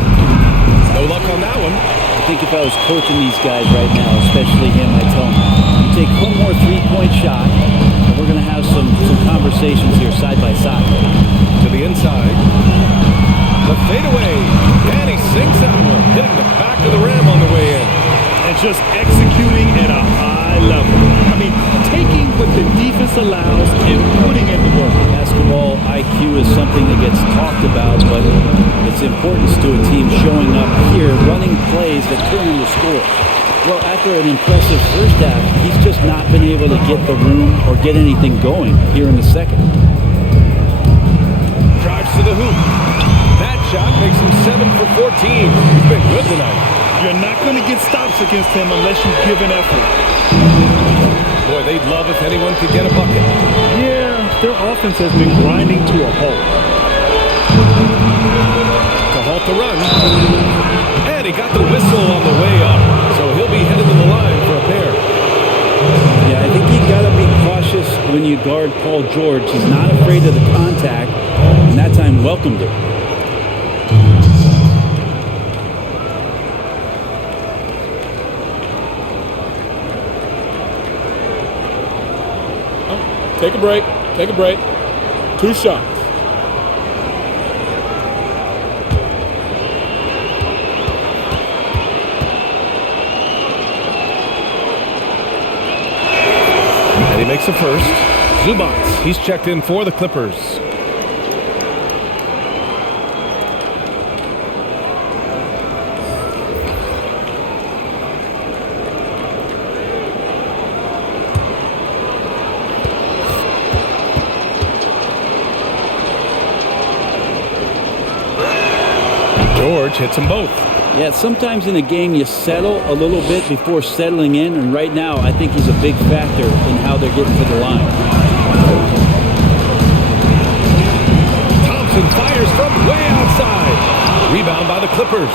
No luck on that one. I think if I was coaching these guys right now, especially him, I'd tell him, you take one more 3-point shot, and we're going to have some conversations here side by side. To the inside. The fadeaway. And he sinks that one, hitting the back of the rim on the way in. And just executing at a high level. I mean, taking what the defense allows and putting in the work. Basketball IQ is something that gets talked about, but its importance to a team showing up here, running plays that turn into scores. Well, after an impressive first half, he's just not been able to get the room or get anything going here in the second. Drives to the hoop. That shot makes him 7 for 14. He's been good tonight. You're not going to get stops against him unless you give an effort. Boy, they'd love if anyone could get a bucket. Yeah, their offense has been grinding to a halt. To halt the run. And he got the whistle on the way up. So he'll be headed to the line for a pair. Yeah, I think you got to be cautious when you guard Paul George. He's not afraid of the contact, and that time welcomed it. Take a break. Take a break. 2 shots. And he makes a first. Zubats, he's checked in for the Clippers. George hits them both. Yeah, sometimes in a game you settle a little bit before settling in, and right now I think he's a big factor in how they're getting to the line. Thompson fires from way outside. Rebound by the Clippers.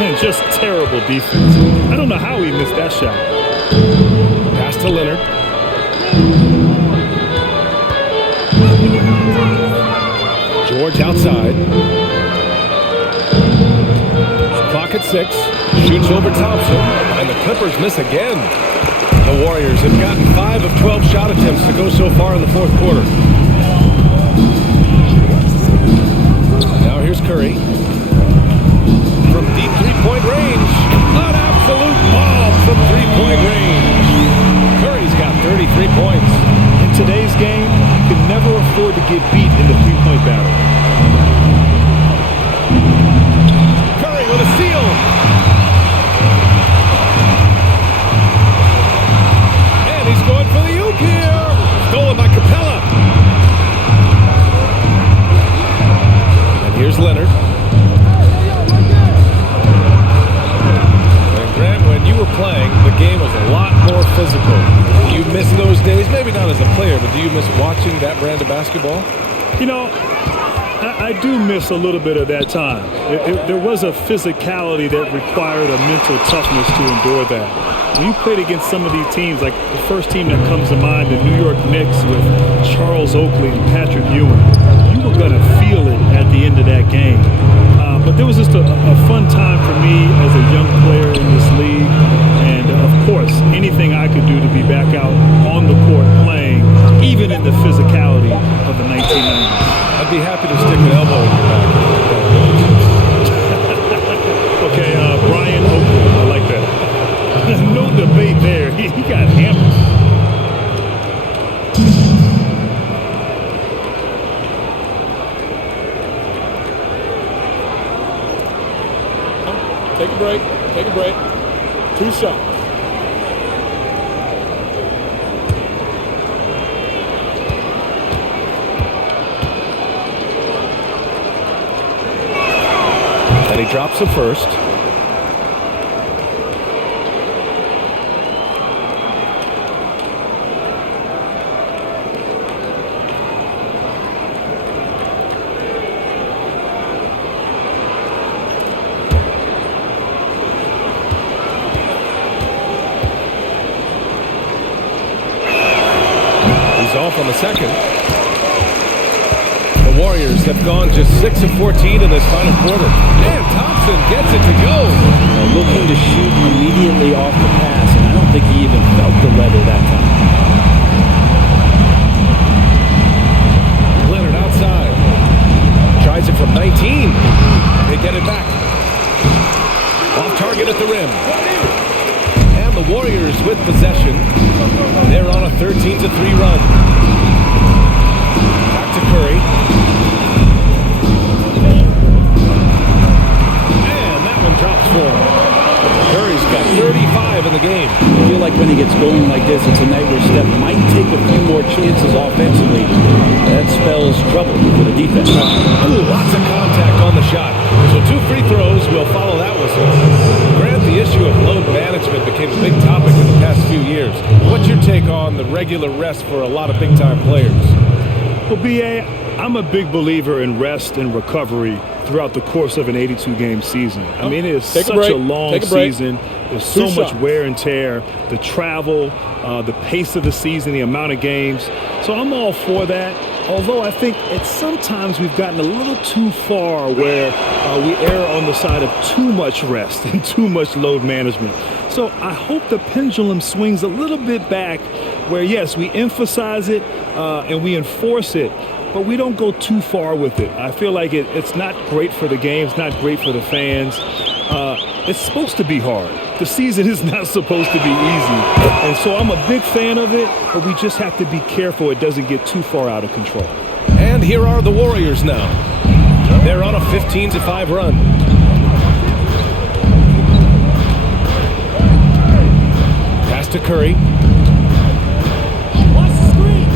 And just terrible defense. I don't know how he missed that shot. Pass to Leonard. George outside. Clock at 6. Shoots over Thompson. And the Clippers miss again. The Warriors have gotten 5 of 12 shot attempts to go so far in the fourth quarter. Now here's Curry. From deep three-point range. An absolute bomb from three-point range. Curry's got 33 points. In today's game, you can never afford to get beat in the three-point battle. Curry with a steal. And he's going for the oop here. Stolen by Capella. And here's Leonard. And Grant, when you were playing, the game was a lot more physical. Do you miss those days? Maybe not as a player, but do you miss watching that brand of basketball? You know, I do miss a little bit of that time. There was a physicality that required a mental toughness to endure that. When you played against some of these teams, like the first team that comes to mind, the New York Knicks with Charles Oakley and Patrick Ewing, you were going to feel it at the end of that game. But there was just a fun time for me as a young player in this league. And, of course, anything I could do to be back out on the court playing, even in the physicality of the 1990s. I'd be happy to stick an elbow in your back. Okay, Brian Oakley, I like that. No debate there. He got hammered. Take a break. Take a break. 2 shots. And he drops the first. Off on the second. The Warriors have gone just 6 of 14 in this final quarter. And Thompson gets it to go. Looking to shoot immediately off the pass, and I don't think he even felt the leather that time. Leonard outside. Tries it from 19. They get it back. Off target at the rim. And the Warriors with possession. They're on a 13-3 run. Back to Curry. And that one drops for him. Curry's got 35 in the game. I feel like when he gets going like this, it's a night where Steph might take a few more chances offensively. That spells trouble for the defense. Ooh, lots of contact on the shot. So 2 free throws will follow that whistle. Grant, the issue of load management became a big topic in the past few years. What's your take on the regular rest for a lot of big-time players? Well, B.A., I'm a big believer in rest and recovery throughout the course of an 82-game season. I mean, it is such a long season. There's so much wear and tear, the travel, the pace of the season, the amount of games. So I'm all for that. Although I think sometimes we've gotten a little too far where we err on the side of too much rest and too much load management. So I hope the pendulum swings a little bit back where, yes, we emphasize it and we enforce it, but we don't go too far with it. I feel like it's not great for the game. It's not great for the fans. It's supposed to be hard. The season is not supposed to be easy. And so I'm a big fan of it, but we just have to be careful it doesn't get too far out of control. And here are the Warriors now. They're on a 15-5 run. Pass to Curry. Watch the screen.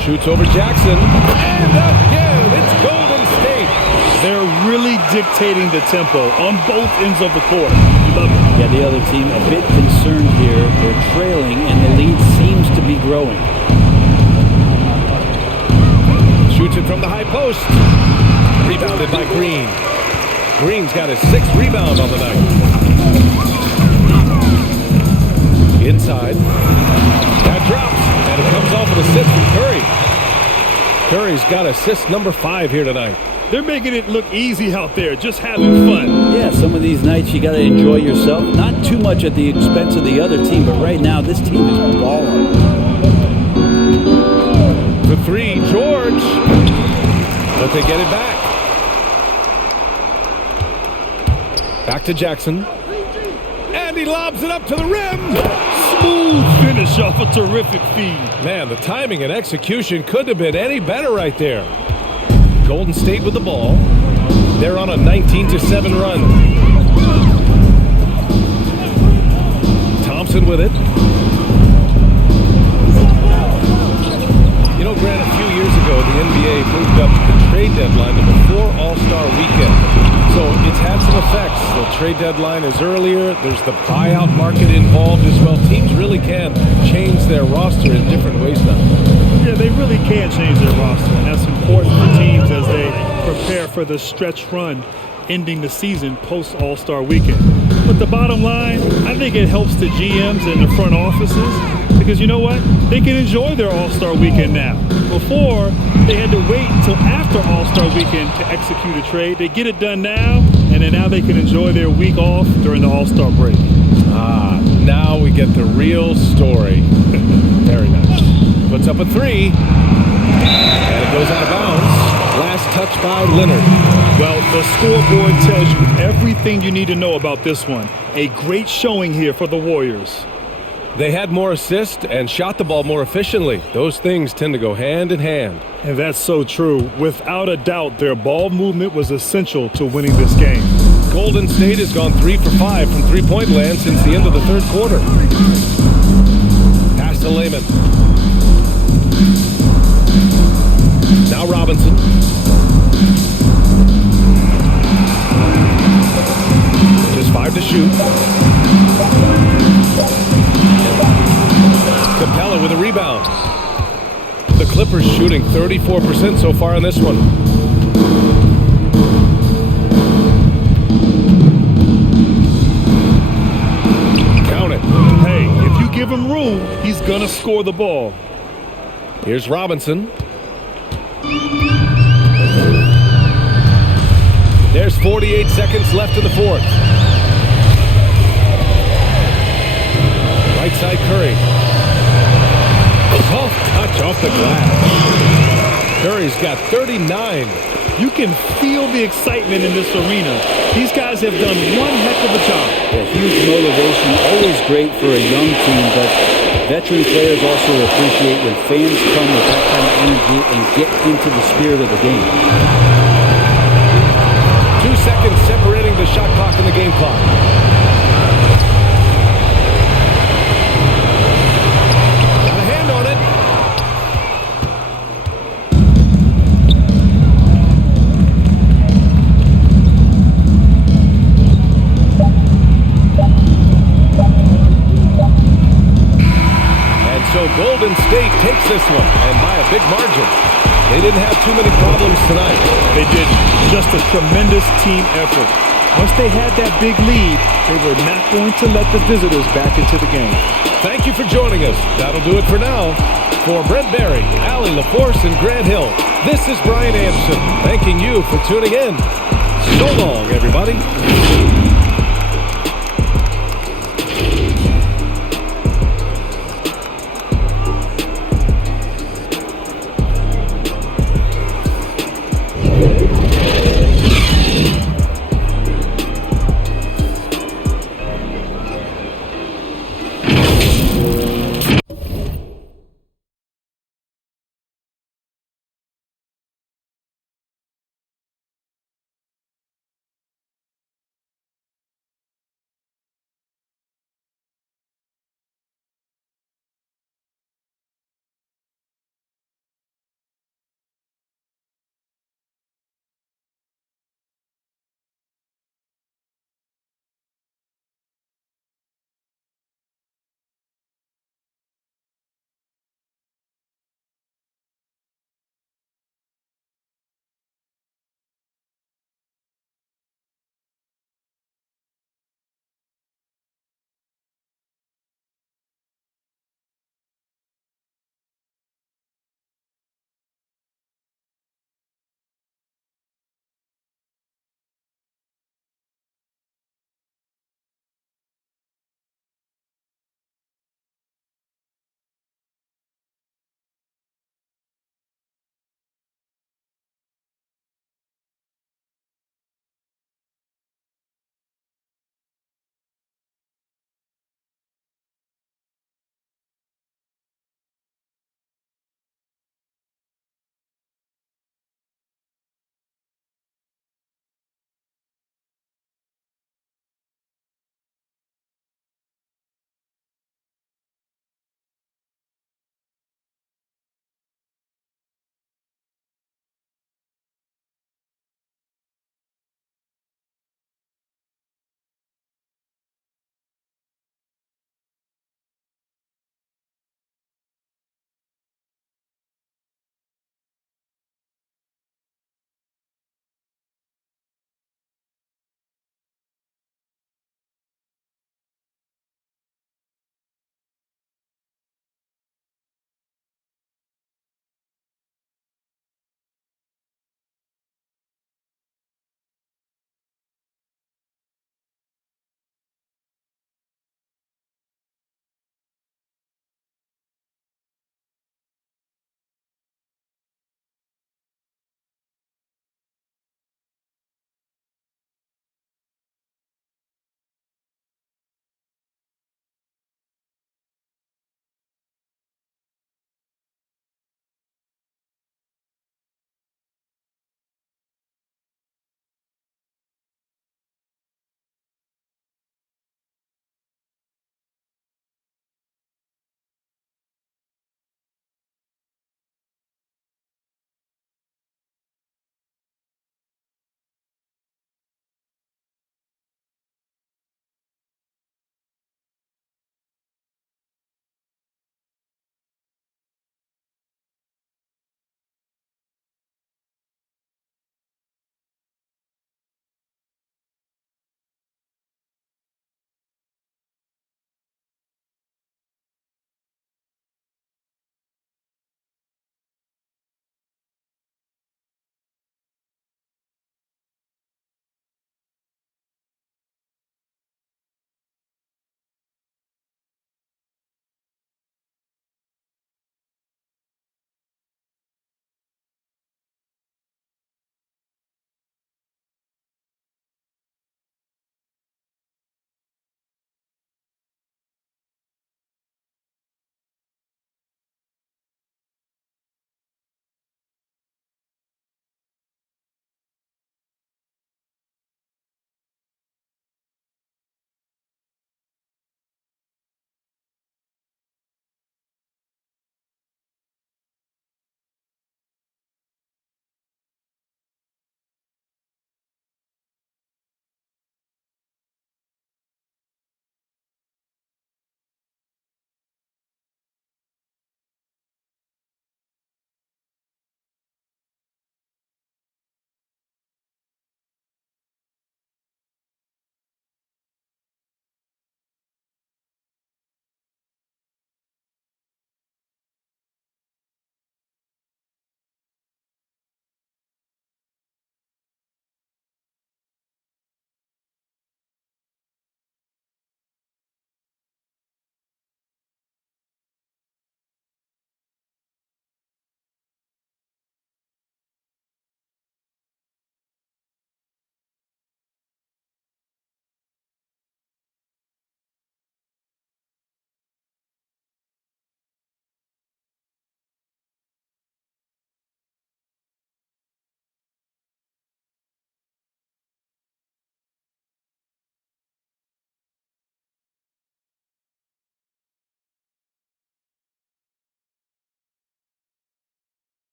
Shoots over Jackson. And again, it's Golden State. They're really dictating the tempo on both ends of the court. You love it. Yeah, the other team a bit concerned here. They're trailing, and the lead seems to be growing. Shoots it from the high post. Rebounded by Green. Green's got his 6th rebound on the night. Inside. That drops, and it comes off an assist from Curry. Curry's got assist number 5 here tonight. They're making it look easy out there, just having fun. Yeah, some of these nights you got to enjoy yourself. Not too much at the expense of the other team, but right now this team is balling. For 3, George. But they get it back. Back to Jackson. And he lobs it up to the rim. Smooth finish off a terrific feed. Man, the timing and execution couldn't have been any better right there. Golden State with the ball. They're on a 19-7 run. Thompson with it. You know, Grant, a few years ago, the NBA moved up the trade deadline to before All-Star Weekend. So it's had some effects. The trade deadline is earlier. There's the buyout market involved as well. Teams really can change their roster in different ways now. Yeah, they really can change their roster, and that's important for teams as they prepare for the stretch run ending the season post-All-Star Weekend. But the bottom line, I think it helps the GMs and the front offices because you know what? They can enjoy their All-Star Weekend now. Before, they had to wait until after All-Star Weekend to execute a trade. They get it done now, and then now they can enjoy their week off during the All-Star break. Ah, now we get the real story. Very nice. Puts up a 3. And it goes out of bounds. Last touch by Leonard. Well, the scoreboard tells you everything you need to know about this one. A great showing here for the Warriors. They had more assists and shot the ball more efficiently. Those things tend to go hand in hand. And that's so true. Without a doubt, their ball movement was essential to winning this game. Golden State has gone 3 for 5 from three-point land since the end of the 3rd quarter. Pass to Layman. Now Robinson. Just 5 to shoot. Capella with a rebound. The Clippers shooting 34% so far in this one. Count it. Hey, if you give him room, he's gonna score the ball. Here's Robinson. There's 48 seconds left in the 4th. Right side Curry. Soft touch off the glass. Curry's got 39. You can feel the excitement in this arena. These guys have done one heck of a job. A huge motivation, always great for a young team, but veteran players also appreciate when fans come with that kind of energy and get into the spirit of the game. 2 seconds separating the shot clock and the game clock. Got a hand on it. And so Golden State takes this one, and by a big margin. They didn't have too many problems tonight. They didn't. Just a tremendous team effort. Once they had that big lead, they were not going to let the visitors back into the game. Thank you for joining us. That'll do it for now. For Brent Barry, Allie LaForce, and Grant Hill, this is Brian Anderson thanking you for tuning in. So long, everybody.